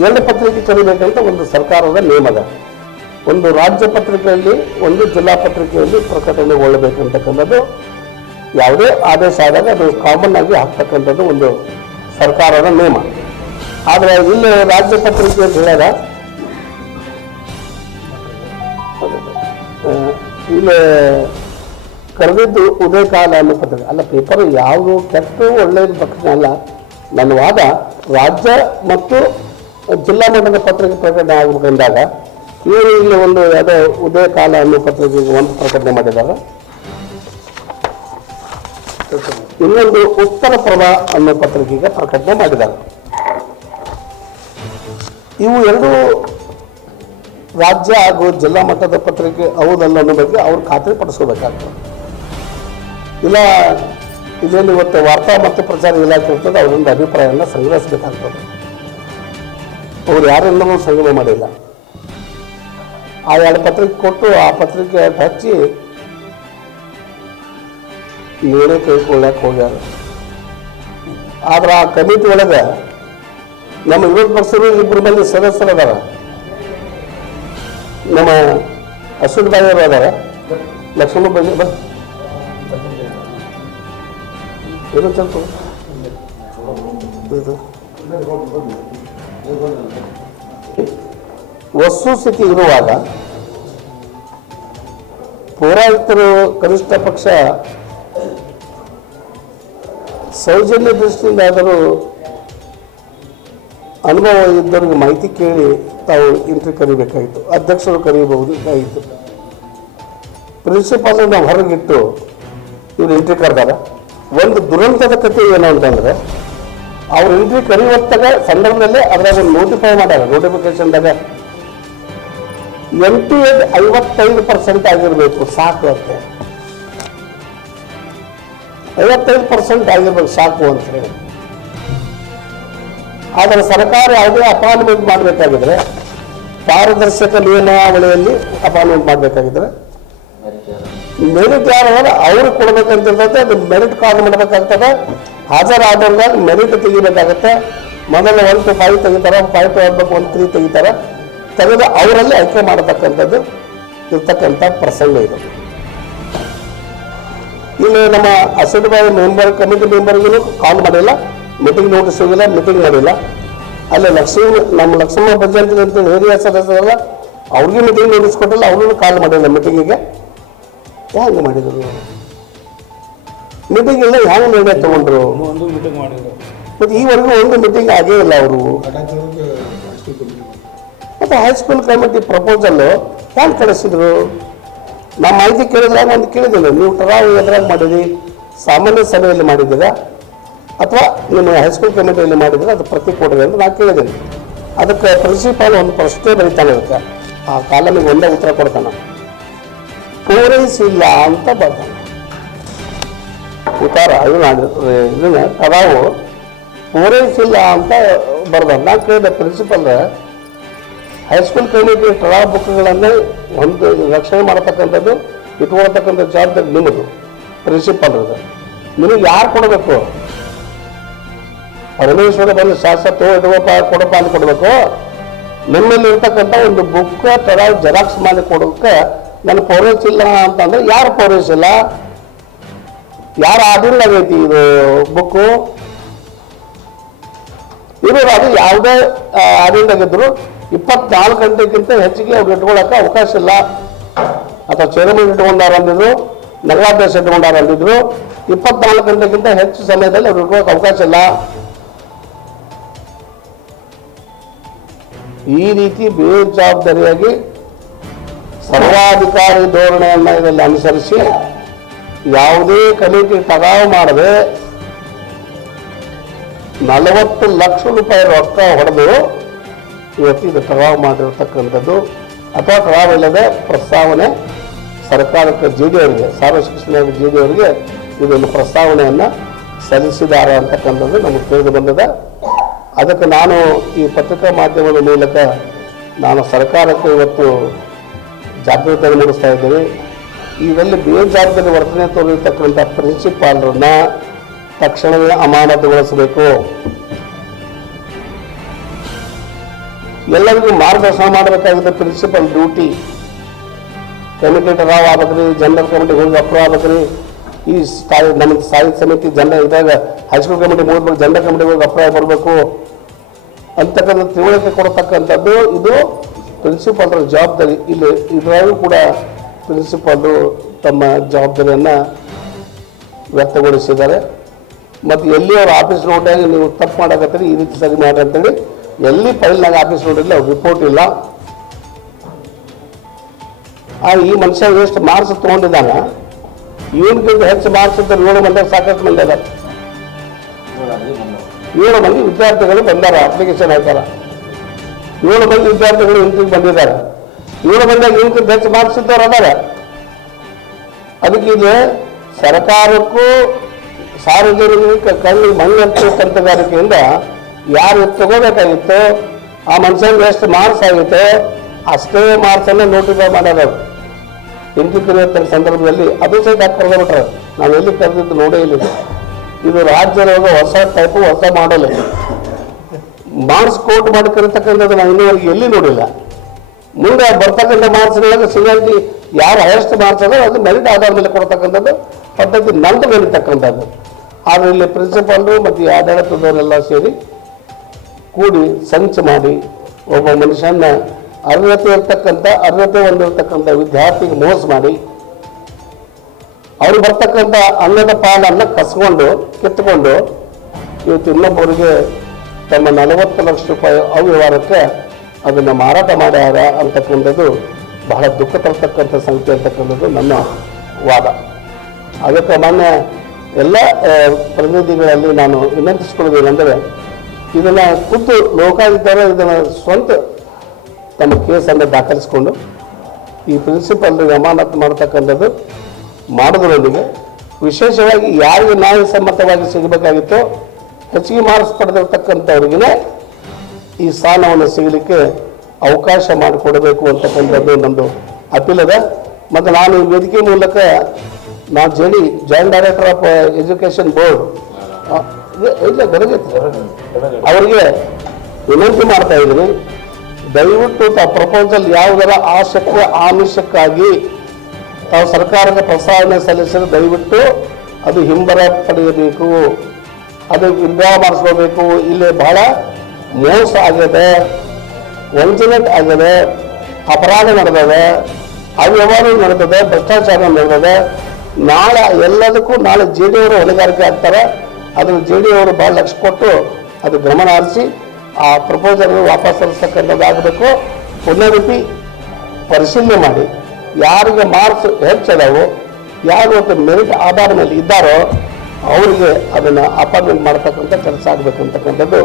ಎರಡು ಪತ್ರಿಕೆ ಕರಿಬೇಕಂತ ಒಂದು ಸರ್ಕಾರದ ನಿಯಮ ಅದ. ಒಂದು ರಾಜ್ಯ ಪತ್ರಿಕೆಯಲ್ಲಿ, ಒಂದು ಜಿಲ್ಲಾ ಪತ್ರಿಕೆಯಲ್ಲಿ ಪ್ರಕಟಣೆಗೊಳ್ಳಬೇಕಂತಕ್ಕಂಥದ್ದು ಯಾವುದೇ ಆದೇಶ ಆದಾಗ ಅದು ಕಾಮನ್ ಆಗಿ ಹಾಕ್ತಕ್ಕಂಥದ್ದು ಒಂದು ಸರ್ಕಾರದ ನಿಯಮ. ಆದರೆ ಇಲ್ಲಿ ರಾಜ್ಯ ಪತ್ರಿಕೆ ಅಂತ ಹೇಳಿದಾಗ ಇಲ್ಲಿ ಕರೆದಿದ್ದು ಉದಯ ಕಾಲ ಅನ್ನೋ ಪತ್ರಿಕೆ ಅಲ್ಲ. ಪೇಪರ್ ಯಾವುದು ಕೆಟ್ಟ ಒಳ್ಳೆಯದು ಪಕ್ಷ ಅಲ್ಲ. ನನ್ನ ವಾದ ರಾಜ್ಯ ಮತ್ತು ಜಿಲ್ಲಾ ಮಟ್ಟದ ಪತ್ರಿಕೆ ಪ್ರಕಟಣೆ ಆಗಬೇಕಂದಾಗ ಇವರು ಇಲ್ಲಿ ಒಂದು ಯಾವುದೋ ಉದಯ ಕಾಲ ಅನ್ನೋ ಪತ್ರಿಕೆಗೆ ಒಂದು ಪ್ರಕಟಣೆ ಮಾಡಿದ್ದಾರೆ, ಇನ್ನೊಂದು ಉತ್ತರ ಪ್ರಭ ಅನ್ನೋ ಪತ್ರಿಕೆಗೆ ಪ್ರಕಟಣೆ ಮಾಡಿದ್ದಾರೆ. ಇವು ಎರಡು ರಾಜ್ಯ ಹಾಗೂ ಜಿಲ್ಲಾ ಮಟ್ಟದ ಪತ್ರಿಕೆ ಹೌದಲ್ಲ ಅನ್ನೋ ಬಗ್ಗೆ ಅವ್ರು ಖಾತ್ರಿ ಪಡಿಸ್ಕೋಬೇಕಾಗ್ತದೆ. ಇಲ್ಲ ಇಲ್ಲೇನು ಇವತ್ತು ವಾರ್ತಾ ಮತ್ತು ಪ್ರಚಾರ ಇಲಾಖೆ ಇರ್ತದೆ, ಅವರೊಂದು ಅಭಿಪ್ರಾಯವನ್ನು ಸಂಗ್ರಹಿಸಬೇಕಾಗ್ತದೆ. ಅವ್ರು ಯಾರೆಲ್ಲವೂ ಸಂಗ್ರಹ ಮಾಡಿಲ್ಲ. ಆ 2 ಪತ್ರಿಕೆ ಕೊಟ್ಟು ಆ ಪತ್ರಿಕೆ ಹಚ್ಚಿ ನಿರ್ಣಯ ಕೈಗೊಳ್ಳಕ್ಕೆ ಹೋಗ್ಯಾರ. ಆದ್ರೆ ಆ ಕಮಿಟಿ ಒಳಗೆ ನಮ್ಮ ವಿರೋಧ ಪಕ್ಷರು 2 ಮಂದಿ ಸದಸ್ಯರು ಅದಾರ. ನಮ್ಮ ಅಶ್ವಥ್ ಬಾಯಿ ಅವರು ಅದಾರ, ಲಕ್ಷ್ಮಣ ಬಗ್ಗೆ ಏನು ಸ್ವಲ್ಪ ವಸ್ತುಸ್ಥಿತಿ ಇರುವಾಗ ಪೌರಾಯುಕ್ತರು ಕನಿಷ್ಠ ಪಕ್ಷ ಸೌಜನ್ಯ ದೃಷ್ಟಿಯಿಂದಾದರೂ ಅನುಭವ ಇದ್ದವ್ರಿಗೆ ಮಾಹಿತಿ ಕೇಳಿ ತಾವು ಎಂಟ್ರಿ ಕರಿಬೇಕಾಗಿತ್ತು. ಅಧ್ಯಕ್ಷರು ಕರೀಬಹುದಾಗಿತ್ತು. ಪ್ರಿನ್ಸಿಪಾಲ್ ನಾವು ಹೊರಗಿಟ್ಟು ಇವ್ರು ಎಂಟ್ರಿ ಕರೆದಾರ. ಒಂದು ದುರಂತದ ಕಥೆ ಏನು ಅಂತಂದರೆ, ಅವ್ರು ಎಂಟ್ರಿ ಕರೆಯುವತ್ತಾಗ ಸಂದರ್ಭದಲ್ಲೇ ಅದ್ರಾಗ ಒಂದು ನೋಟಿಫೈ ಮಾಡ್ಯಾರ. ನೋಟಿಫಿಕೇಶನ್ದಾಗ MPA 55% ಆಗಿರಬೇಕು ಸಾಕು ಅಂತ, 55% ಆಗಿರ್ಬೇಕು ಸಾಕು ಅಂತ ಹೇಳಿ. ಆದರೆ ಸರ್ಕಾರ ಯಾವುದೇ ಅಪಾಯಿಂಟ್ಮೆಂಟ್ ಮಾಡಬೇಕಾಗಿದ್ರೆ ಪಾರದರ್ಶಕ ನಿಯಮಾವಳಿಯಲ್ಲಿ ಅಪಾಯಿಂಟ್ಮೆಂಟ್ ಮಾಡಬೇಕಾಗಿದ್ರೆ ಮೆರಿಟ್ ಯಾರು ಅವರು ಕೊಡ್ಬೇಕಂತಿರ್ತದೆ. ಅದು ಮೆರಿಟ್ ಕಾರ್ಡ್ ಮಾಡಬೇಕಾಗ್ತದೆ. ಹಾಜರಾದವ್ರಿಗೆ ಮೆರಿಟ್ ತೆಗಿಬೇಕಾಗತ್ತೆ. ಮೊದಲು 1 to 5 ತೆಗಿತಾರೆ, 5 to 1 3 ತೆಗಿತಾರೆ. ತೆಗೆದು ಅವರಲ್ಲಿ ಆಯ್ಕೆ ಮಾಡತಕ್ಕಂಥದ್ದು ಇರ್ತಕ್ಕಂಥ ಪ್ರಸಂಗ ಇದು. ಇಲ್ಲಿ ನಮ್ಮ ಅಸೆಂಬ್ಲಿ ಮೆಂಬರ್ ಕಮಿಟಿ ಮೆಂಬರ್ಗೂ ಕಾಲ್ ಮಾಡಿಲ್ಲ, ಮೀಟಿಂಗ್ ನೋಟಿಸ್ ಹೋಗಿಲ್ಲ, ಮೀಟಿಂಗ್ ಮಾಡಿಲ್ಲ. ಅಲ್ಲಿ ನಮ್ಮ ಲಕ್ಷ್ಮಣ ಬಜೆಂಟ್ ಅಂತ ಹಿರಿಯ ಸದಸ್ಯರಲ್ಲ, ಅವ್ರಿಗೆ ಮೀಟಿಂಗ್ ನೋಟಿಸ್ ಕೊಟ್ಟಿಲ್ಲ, ಅವ್ರಿಗೂ ಕಾಲ್ ಮಾಡಿಲ್ಲ ಮೀಟಿಂಗಿಗೆ. ಹ್ಯಾಂಗೆ ಮಾಡಿದ್ರು ಮೀಟಿಂಗ್ ಎಲ್ಲ ಹ್ಯಾಂಗೆ ನಿರ್ಣಯ ತಗೊಂಡ್ರು? ಮತ್ತು ಈವರೆಗೂ ಒಂದು ಮೀಟಿಂಗ್ ಆಗೇ ಇಲ್ಲ ಅವರು. ಮತ್ತು ಹೈಸ್ಕೂಲ್ ಕಮಿಟಿ ಪ್ರಪೋಸಲ್ಲು ಹ್ಯಾಂಗೆ ಕಳಿಸಿದ್ರು? ನಮ್ಮ ಮಾಹಿತಿ ಕೇಳಿದ್ರಾಗ ಒಂದು ಕೇಳಿದ್ದೀನಿ, ನೀವು ಟ್ರಾವ್ ಎದ್ರಾಗ ಮಾಡಿರಿ, ಸಾಮಾನ್ಯ ಸಭೆಯಲ್ಲಿ ಮಾಡಿದ್ದೀರಾ ಅಥವಾ ನಿಮ್ಮ ಹೈಸ್ಕೂಲ್ ಕಮಿಟಿಯಲ್ಲಿ ಮಾಡಿದ್ರೆ ಅದು ಪ್ರತಿ ಕೊಡ್ರಿ ಅಂತ ನಾನು ಕೇಳಿದ್ದೀನಿ. ಅದಕ್ಕೆ ಪ್ರಿನ್ಸಿಪಾಲ್ ಒಂದು ಪ್ರಶ್ನೆ ಬರೀತಾನೆ, ಅದಕ್ಕೆ ಆ ಕಾಲಮಿಗೆ ಒಂದೇ ಉತ್ತರ ಕೊಡ್ತಾನೆ, ಪೂರೈಸಿಲ್ಲ ಅಂತ ಬರ್ತಾನೆ ಉತ್ತರ. ಇದನ್ನ ಅದಾವು ಪೂರೈಸಿಲ್ಲ ಅಂತ ಬರ್ದ. ನಾನು ಕೇಳಿದೆ ಪ್ರಿನ್ಸಿಪಲ್, ಹೈಸ್ಕೂಲ್ ಕಮಿಟಿ ಟ್ರಾ ಬುಕ್ಗಳನ್ನು ಒಂದು ರಕ್ಷಣೆ ಮಾಡತಕ್ಕಂಥದ್ದು ಇಟ್ಕೊಳ್ತಕ್ಕಂಥ ಜವಾಬ್ದಾರಿ ನಿಮ್ಮದು, ಪ್ರಿನ್ಸಿಪಾಲ್ರದ್ದು. ನಿಮಗೆ ಯಾರು ಕೊಡಬೇಕು? ಪರಮೇಶ್ವರ ಬಂದು ಶಾಸಕ ಇಡುವಪ್ಪ ಕೊಡಪ್ಪ ಅಂತ ಕೊಡಬೇಕು. ನಿಮ್ಮಲ್ಲಿ ಇರ್ತಕ್ಕಂಥ ಒಂದು ಬುಕ್ ಟ್ರಾ ಜೆರಾಕ್ಸ್ ಮಾಡಿ ಕೊಡೋಕ್ಕೆ ನನ್ನ ಪೌರೈಸಿಲ್ಲ ಅಂತಂದ್ರೆ ಯಾರು ಪೌರೈಸಿಲ್ಲ? ಯಾರು ಆದಿಲ್ಲಾಗೈತಿ ಇದು ಬುಕ್ಕು? ಇರೋರು ಅದು ಯಾವುದೇ ಆದಿಂದಾಗಿದ್ರು 24 ಗಂಟೆಗಿಂತ ಹೆಚ್ಚಿಗೆ ಅವ್ರು ಇಟ್ಕೊಳ್ಳೋಕೆ ಅವಕಾಶ ಇಲ್ಲ. ಅಥವಾ ಚೇರ್ಮನ್ ಇಟ್ಕೊಂಡಾರ ಅಂದಿದ್ರು, ನಗರಾಧ್ಯಕ್ಷ ಇಟ್ಕೊಂಡಾರ ಅಂದಿದ್ರು. 24 ಗಂಟೆಗಿಂತ ಹೆಚ್ಚು ಸಮಯದಲ್ಲಿ ಅವ್ರು ಇಟ್ಕೊಳ್ಳೋಕೆ ಅವಕಾಶ ಇಲ್ಲ. ಈ ರೀತಿ ಬೇಜವಾಬ್ದಾರಿಯಾಗಿ ಸರ್ವಾಧಿಕಾರಿ ಧೋರಣೆಯನ್ನು ಇದರಲ್ಲಿ ಅನುಸರಿಸಿ ಯಾವುದೇ ಕಮಿಟಿ ಟಗಾವು ಮಾಡದೆ 40 ಲಕ್ಷ ರೂಪಾಯಿ ರೊಕ್ಕ ಹೊಡೆದು ಇವತ್ತು ಇದು ಟಗಾವು ಮಾಡಿರ್ತಕ್ಕಂಥದ್ದು. ಅಥವಾ ಟಗಾವು ಇಲ್ಲದೆ ಪ್ರಸ್ತಾವನೆ ಸರ್ಕಾರಕ್ಕೆ GD ಅವರಿಗೆ, ಸಾರ್ವಜನಿಕ ಶಿಕ್ಷಣ GD ಅವರಿಗೆ ಇದೊಂದು ಪ್ರಸ್ತಾವನೆಯನ್ನು ಸಲ್ಲಿಸಿದ್ದಾರೆ ಅಂತಕ್ಕಂಥದ್ದು ನಮಗೆ ತಿಳಿದು ಬಂದಿದೆ. ಅದಕ್ಕೆ ನಾನು ಈ ಪತ್ರಿಕಾ ಮಾಧ್ಯಮದ ಮೂಲಕ ನಾನು ಸರ್ಕಾರಕ್ಕೆ ಇವತ್ತು ಜಾಗೃತಿ ಮೂಡಿಸ್ತಾ ಇದ್ದೀನಿ. ಇದರಲ್ಲಿ ಬೇಜವಾಬ್ದಾರಿ ವರ್ತನೆ ತೋರಿರ್ತಕ್ಕಂಥ ಪ್ರಿನ್ಸಿಪಾಲ್ರನ್ನ ತಕ್ಷಣವೇ ಅಮಾನತುಗೊಳಿಸಬೇಕು. ಎಲ್ಲರಿಗೂ ಮಾರ್ಗದರ್ಶನ ಮಾಡಬೇಕಾಗಿದೆ ಪ್ರಿನ್ಸಿಪಲ್ ಡ್ಯೂಟಿ. ಕಮಿಟಿ ಟಗಾವ್ ಆಗ್ಬೇಕ್ರಿ, ಜನರಲ್ ಕಮಿಟಿ ಹೋಗಿ ಅಪ್ರೂವ್ ಆಗ್ಬೇಕ್ರಿ. ಈ ನಮ್ಮ ಸ್ಥಾಯಿ ಸಮಿತಿ ಇದ್ದಾಗ ಹೈಸ್ಕೂಲ್ ಕಮಿಟಿ ಮುಗಿದ್ಬೇಕು, ಜನರಲ್ ಕಮಿಟಿ ಹೋಗಿ ಅಪ್ರೂವ್ ಬರಬೇಕು ಅಂತಕ್ಕಂಥ ತಿಳುವಳಿಕೆ ಕೊಡತಕ್ಕಂಥದ್ದು ಇದು ಪ್ರಿನ್ಸಿಪಾಲ್ರ ಜವಾಬ್ದಾರಿ. ಇಲ್ಲಿ ಇದರಾಗೂ ಕೂಡ ಪ್ರಿನ್ಸಿಪಾಲ್ರು ತಮ್ಮ ಜವಾಬ್ದಾರಿಯನ್ನು ವ್ಯಕ್ತಗೊಳಿಸಿದ್ದಾರೆ. ಮತ್ತು ಎಲ್ಲಿ ಅವ್ರ ಆಫೀಸ್ ನೋಟಾಗಿ ನೀವು ತಪ್ಪು ಮಾಡಕತ್ತೀರಿ, ಈ ರೀತಿ ಸರಿ ಮಾಡಿ ಅಂತೇಳಿ ಎಲ್ಲಿ ಫೈಲ್ನಾಗ ಆಫೀಸ್ ನೋಟಿಲ್ಲ, ಅವ್ರ ರಿಪೋರ್ಟ್ ಇಲ್ಲ. ಈ ಮನುಷ್ಯ ಎಷ್ಟು ಮಾರ್ಕ್ಸ್ ತೊಗೊಂಡಿದ್ದಾನ, ಇವನಿಗಿಂತ ಹೆಚ್ಚು ಮಾರ್ಕ್ಸ್ ಅಂತ 7 ಮಂದಿ ಸಾಕಷ್ಟು ಮಂದಿ ಅದಾರ. 7 ಮಂದಿ ವಿದ್ಯಾರ್ಥಿಗಳು ಬಂದಾರ, ಅಪ್ಲಿಕೇಶನ್ ಹಾಕ್ತಾರ. 7 ಮಂದಿ ವಿದ್ಯಾರ್ಥಿಗಳು ಇಂಟಿಗೆ ಬಂದಿದ್ದಾರೆ. 7 ಮಂದಿಯಾಗ ಇವನಿಗಿಂತ ಹೆಚ್ಚು ಮಾರ್ಕ್ಸ್ ಇದ್ದವ್ರು ಅದಾರ. ಅದಕ್ಕೆ ಇಲ್ಲಿ ಸರ್ಕಾರಕ್ಕೂ ಸಾರ್ವಜನಿಕ ಕಣ್ಣಿಗೆ ಮಣ್ಣು ತಂತ್ರಗಾರಿಕೆಯಿಂದ ಯಾರು ತಗೋಬೇಕಾಗಿತ್ತು, ಆ ಮನುಷ್ಯನಿಗೆ ಎಷ್ಟು ಮಾರ್ಕ್ಸ್ ಆಗಿತ್ತು, ಅಷ್ಟೇ ಮಾರ್ಚನ್ನು ನೋಟಿಫೈ ಮಾಡ್ಯಾರ ಅವರು ಎಂಟ್ರಿ ಕರೆಯುವಂಥ ಸಂದರ್ಭದಲ್ಲಿ ಅದು ಸಹಿತ ಕರೆದ್ಬಿಟ್ರೆ ನಾವು ಎಲ್ಲಿ ಕರೆದಿದ್ದು ನೋಡೇ ಇಲ್ಲ ಇದು ರಾಜ್ಯದೊಳಗೆ ಹೊಸ ಟೈಪು ಹೊಸ ಮಾಡಲ್ ಮಾರ್ಕ್ಸ್ ಕೋಟ್ ಮಾಡಿ ಕರೀತಕ್ಕಂಥದ್ದು ನಾವು ಇನ್ನೂವರೆಗೆ ಎಲ್ಲಿ ನೋಡಿಲ್ಲ. ಮುಂದೆ ಬರ್ತಕ್ಕಂಥ ಮಾರ್ಕ್ಸ್ಗಳಾಗ ಸಿಂಗಾರಿಟಿ ಯಾರು ಹೈಯೆಸ್ಟ್ ಮಾರ್ಕ್ಸ್ ಅದೋ ಅದು ಮೆರಿಟ್ ಆಧಾರದ ಮೇಲೆ ಕೊಡ್ತಕ್ಕಂಥದ್ದು ಪದ್ಧತಿ ನಂತರ ನಡೀತಕ್ಕಂಥದ್ದು. ಆದರೆ ಇಲ್ಲಿ ಪ್ರಿನ್ಸಿಪಾಲ್ರು ಮತ್ತು ಈ ಆಡಳಿತದವರೆಲ್ಲ ಸೇರಿ ಕೂಡಿ ಸಂಚು ಮಾಡಿ ಒಬ್ಬ ಮನುಷ್ಯನ ಅರ್ಹತೆ ಹೊಂದಿರತಕ್ಕಂಥ ವಿದ್ಯಾರ್ಥಿಗೆ ಮೋಸ ಮಾಡಿ ಅವ್ರು ಬರ್ತಕ್ಕಂಥ ಅನ್ನದ ಪಾಲನ್ನು ಕಸ್ಕೊಂಡು ಕಿತ್ತುಕೊಂಡು ಇವತ್ತು ಇನ್ನೊಬ್ಬರಿಗೆ ತಮ್ಮ 40 ಲಕ್ಷ ರೂಪಾಯಿ ಅವ್ಯವಹಾರಕ್ಕೆ ಅದನ್ನು ಮಾರಾಟ ಮಾಡ್ಯಾರ ಅಂತಕ್ಕಂಥದ್ದು ಬಹಳ ದುಃಖ ತರ್ತಕ್ಕಂಥ ಸಂಗತಿ ಅಂತಕ್ಕಂಥದ್ದು ನನ್ನ ವಾದ. ಅದಕ್ಕೆ ಮಾನ್ಯ ಎಲ್ಲ ಪ್ರತಿನಿಧಿಗಳಲ್ಲಿ ನಾನು ವಿನಂತಿಸ್ಕೊಳ್ಳೋದೇನೆಂದರೆ ಇದನ್ನು ಖುದ್ದು ಲೋಕಾಯುಕ್ತರು ಇದನ್ನು ಸ್ವಂತ ತಮ್ಮ ಕೇಸನ್ನು ದಾಖಲಿಸಿಕೊಂಡು ಈ ಪ್ರಿನ್ಸಿಪಲ್ರಿಗೆ ಅಮಾನತು ಮಾಡ್ತಕ್ಕಂಥದ್ದು ಮಾಡೋದ್ರೊಂದಿಗೆ ವಿಶೇಷವಾಗಿ ಯಾರಿಗೆ ನ್ಯಾಯಸಮ್ಮತವಾಗಿ ಸಿಗಬೇಕಾಗಿತ್ತೋ ಹೆಚ್ಚಿಗೆ ಮಾರ್ಕ್ಸ್ ಪಡೆದಿರ್ತಕ್ಕಂಥವ್ರಿಗೆ ಈ ಸ್ಥಾನವನ್ನು ಸಿಗಲಿಕ್ಕೆ ಅವಕಾಶ ಮಾಡಿಕೊಡಬೇಕು ಅಂತಕ್ಕಂಥದ್ದು ನಮ್ಮದು ಅಪೀಲ್ ಅದ. ಮತ್ತು ನಾನು ಈ ವೇದಿಕೆ ಮೂಲಕ ನಾವು joint director of education board ಇಲ್ಲ ಅವರಿಗೆ ವಿನಂತಿ ಮಾಡ್ತಾ ಇದ್ದೀನಿ, ದಯವಿಟ್ಟು ತಾವು ಪ್ರಪೋಸಲ್ ಯಾವುದರ ಆಮಿಷಕ್ಕಾಗಿ ತಾವು ಸರ್ಕಾರಕ್ಕೆ ಪ್ರಸ್ತಾವನೆ ಸಲ್ಲಿಸಿದ್ರೆ ದಯವಿಟ್ಟು ಅದು ಹಿಂಬರ ಪಡೆಯಬೇಕು, ಅದು ವಿಡ್ರಾ ಮಾಡಿಸ್ಕೋಬೇಕು. ಇಲ್ಲಿ ಬಹಳ ಮೋಸ ಆಗಿದೆ, ವಂಚನೆ ಆಗಿದೆ, ಅಪರಾಧ ನಡೆದಿದೆ, ಅವ್ಯವಹಾರ ನಡೆದಿದೆ, ಭ್ರಷ್ಟಾಚಾರ ನಡೆದಿದೆ. ನಾಳೆ ಎಲ್ಲದಕ್ಕೂ ನಾಳೆ ಜೆ ಡಿ ಅವರು ಹೊಣೆಗಾರಿಕೆ ಆಗ್ತಾರೆ. ಅದನ್ನು ಜೆ ಡಿ ಅವರು ಭಾಳ ಲಕ್ಷ ಕೊಟ್ಟು ಅದು ಗಮನ ಹರಿಸಿ ಆ ಪ್ರಪೋಸಲ್ ವಾಪಸ್ ತರಿಸ್ತಕ್ಕಂಥದ್ದಾಗಬೇಕು. ಪುನರ್ವತಿ ಪರಿಶೀಲನೆ ಮಾಡಿ ಯಾರಿಗೆ ಮಾರ್ಕ್ಸ್ ಹೆಚ್ಚದಾವೋ ಯಾರು ಒಂದು ಮೆರಿಟ್ ಆಧಾರ ಮೇಲೆ ಇದ್ದಾರೋ ಅವರಿಗೆ ಅದನ್ನು ಅಪಾಯಿಂಟ್ಮೆಂಟ್ ಮಾಡ್ತಕ್ಕಂಥ ಕೆಲಸ ಆಗಬೇಕಂತಕ್ಕಂಥದ್ದು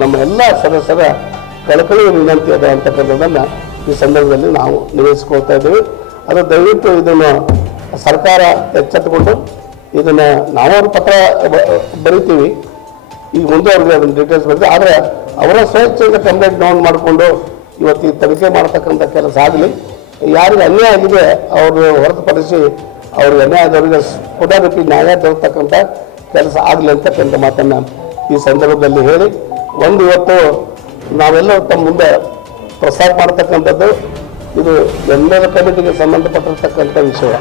ನಮ್ಮ ಎಲ್ಲ ಸದಸ್ಯರ ಕಳಕಳಿ ವಿನಂತಿ ಅದ ಅಂತಕ್ಕಂಥದ್ದನ್ನು ಈ ಸಂದರ್ಭದಲ್ಲಿ ನಾವು ನಿವೇದಿಸ್ಕೊಳ್ತಾ ಇದ್ದೀವಿ. ಅದು ದಯವಿಟ್ಟು ಇದನ್ನು ಸರ್ಕಾರ ಎಚ್ಚೆತ್ತುಕೊಂಡು ಇದನ್ನು ನಾವೊಂದು ಪತ್ರ ಬರಿತೀವಿ, ಈಗ ಮುಂದೆ ಅವ್ರಿಗೆ ಅದನ್ನು ಡೀಟೇಲ್ಸ್ ಬರ್ತದೆ. ಆದರೆ ಅವರ ಸ್ವೇಚ್ಛೆಯಿಂದ ಕಂಪ್ಲೇಂಟ್ ನೌಂಡ್ ಮಾಡಿಕೊಂಡು ಇವತ್ತು ಈ ತನಿಖೆ ಮಾಡ್ತಕ್ಕಂಥ ಕೆಲಸ ಆಗಲಿ. ಯಾರಿಗೆ ಅನ್ಯಾಯ ಆಗಿದೆ ಅವರು ಹೊರತುಪಡಿಸಿ ಅವ್ರಿಗೆ ಅನ್ಯಾಯ ಆದವರಿಗೆ ಪುನರ್ವತಿ ನ್ಯಾಯ ದೊರಕತಕ್ಕಂಥ ಕೆಲಸ ಆಗಲಿ ಅಂತಕ್ಕಂಥ ಮಾತನ್ನು ಈ ಸಂದರ್ಭದಲ್ಲಿ ಹೇಳಿ ಇವತ್ತು ನಾವೆಲ್ಲ ತಮ್ಮ ಮುಂದೆ ಪ್ರಸ್ತಾಪ ಮಾಡ್ತಕ್ಕಂಥದ್ದು ಇದು ಜನರಲ್ ಕಮಿಟಿಗೆ ಸಂಬಂಧಪಟ್ಟಿರ್ತಕ್ಕಂಥ ವಿಷಯ.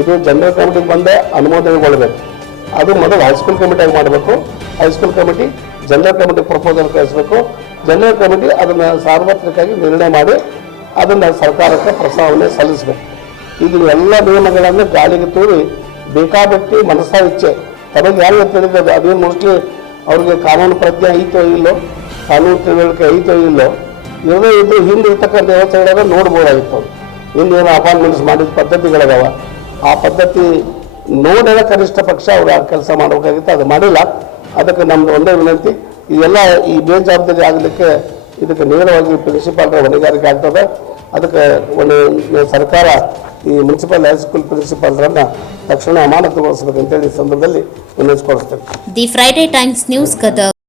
ಇದು ಜನರಲ್ ಕಮಿಟಿಗೆ ಬಂದೇ ಅನುಮೋದನೆಗೊಳ್ಳಬೇಕು. ಅದು ಮೊದಲು ಹೈಸ್ಕೂಲ್ ಕಮಿಟಿಯಾಗಿ ಮಾಡಬೇಕು. High school committee general committee proposal ಕಳಿಸಬೇಕು. ಜನರಲ್ ಕಮಿಟಿ ಅದನ್ನು ಸಾರ್ವತ್ರಿಕವಾಗಿ ನಿರ್ಣಯ ಮಾಡಿ ಅದನ್ನು ಸರ್ಕಾರಕ್ಕೆ ಪ್ರಸ್ತಾವನೆ ಸಲ್ಲಿಸಬೇಕು. ಇದು ಎಲ್ಲ ನಿಯಮಗಳನ್ನು ಗಾಳಿಗೆ ತೂರಿ ಬೇಕಾಬಿಟ್ಟು ಮನಸ್ಸಾ ಇಚ್ಛೆ ತಮಗೆ ಯಾರಿಗೆ ತಿಳಿದದು ಅದೇನು ಮೋಸ್ಟ್ಲಿ ಅವ್ರಿಗೆ ಕಾನೂನು ಪ್ರಜ್ಞೆ ಐತೋ ಇಲ್ಲೋ, ಕಾನೂನು ತಿಳುವಳಿಕೆ ಐತೋ ಇಲ್ಲೋ, ಇರೋದೇ ಇದು ಹಿಂದೆ ಇರ್ತಕ್ಕಂಥ ವ್ಯವಸ್ಥೆಗಳಾಗ ನೋಡ್ಬೋದಾಗಿತ್ತು. ಹಿಂದೇನೋ ಅಪಾಯಿಂಟ್ಮೆಂಟ್ಸ್ ಮಾಡಿದ ಪದ್ಧತಿಗಳದಾವ, ಆ ಪದ್ಧತಿ ನೋಡಿದ ಕನಿಷ್ಠ ಪಕ್ಷ ಅವ್ರು ಆ ಕೆಲಸ ಮಾಡಬೇಕಾಗಿತ್ತು, ಅದು ಮಾಡಿಲ್ಲ. ಅದಕ್ಕೆ ನಮ್ಮದು ಒಂದೇ ವಿನಂತಿ, ಇದೆಲ್ಲ ಈ ಬೇಜವಾಬ್ದಾರಿ ಆಗಲಿಕ್ಕೆ ಇದಕ್ಕೆ ನೇರವಾಗಿ ಪ್ರಿನ್ಸಿಪಾಲ್ರ ಹೊಣೆಗಾರಿಕೆ ಆಗ್ತದೆ. ಅದಕ್ಕೆ ಒಂದು ಸರ್ಕಾರ ಈ ಮುನ್ಸಿಪಲ್ ಹೈಸ್ಕೂಲ್ ಪ್ರಿನ್ಸಿಪಾಲ್ರನ್ನು ತಕ್ಷಣ ಅಮಾನತುಗೊಳಿಸಬೇಕಂತೇಳಿ ಈ ಸಂದರ್ಭದಲ್ಲಿ ವಿನಂತಿಸ್ಕೊಳ್ತೇವೆ. The Friday Times News Gadag.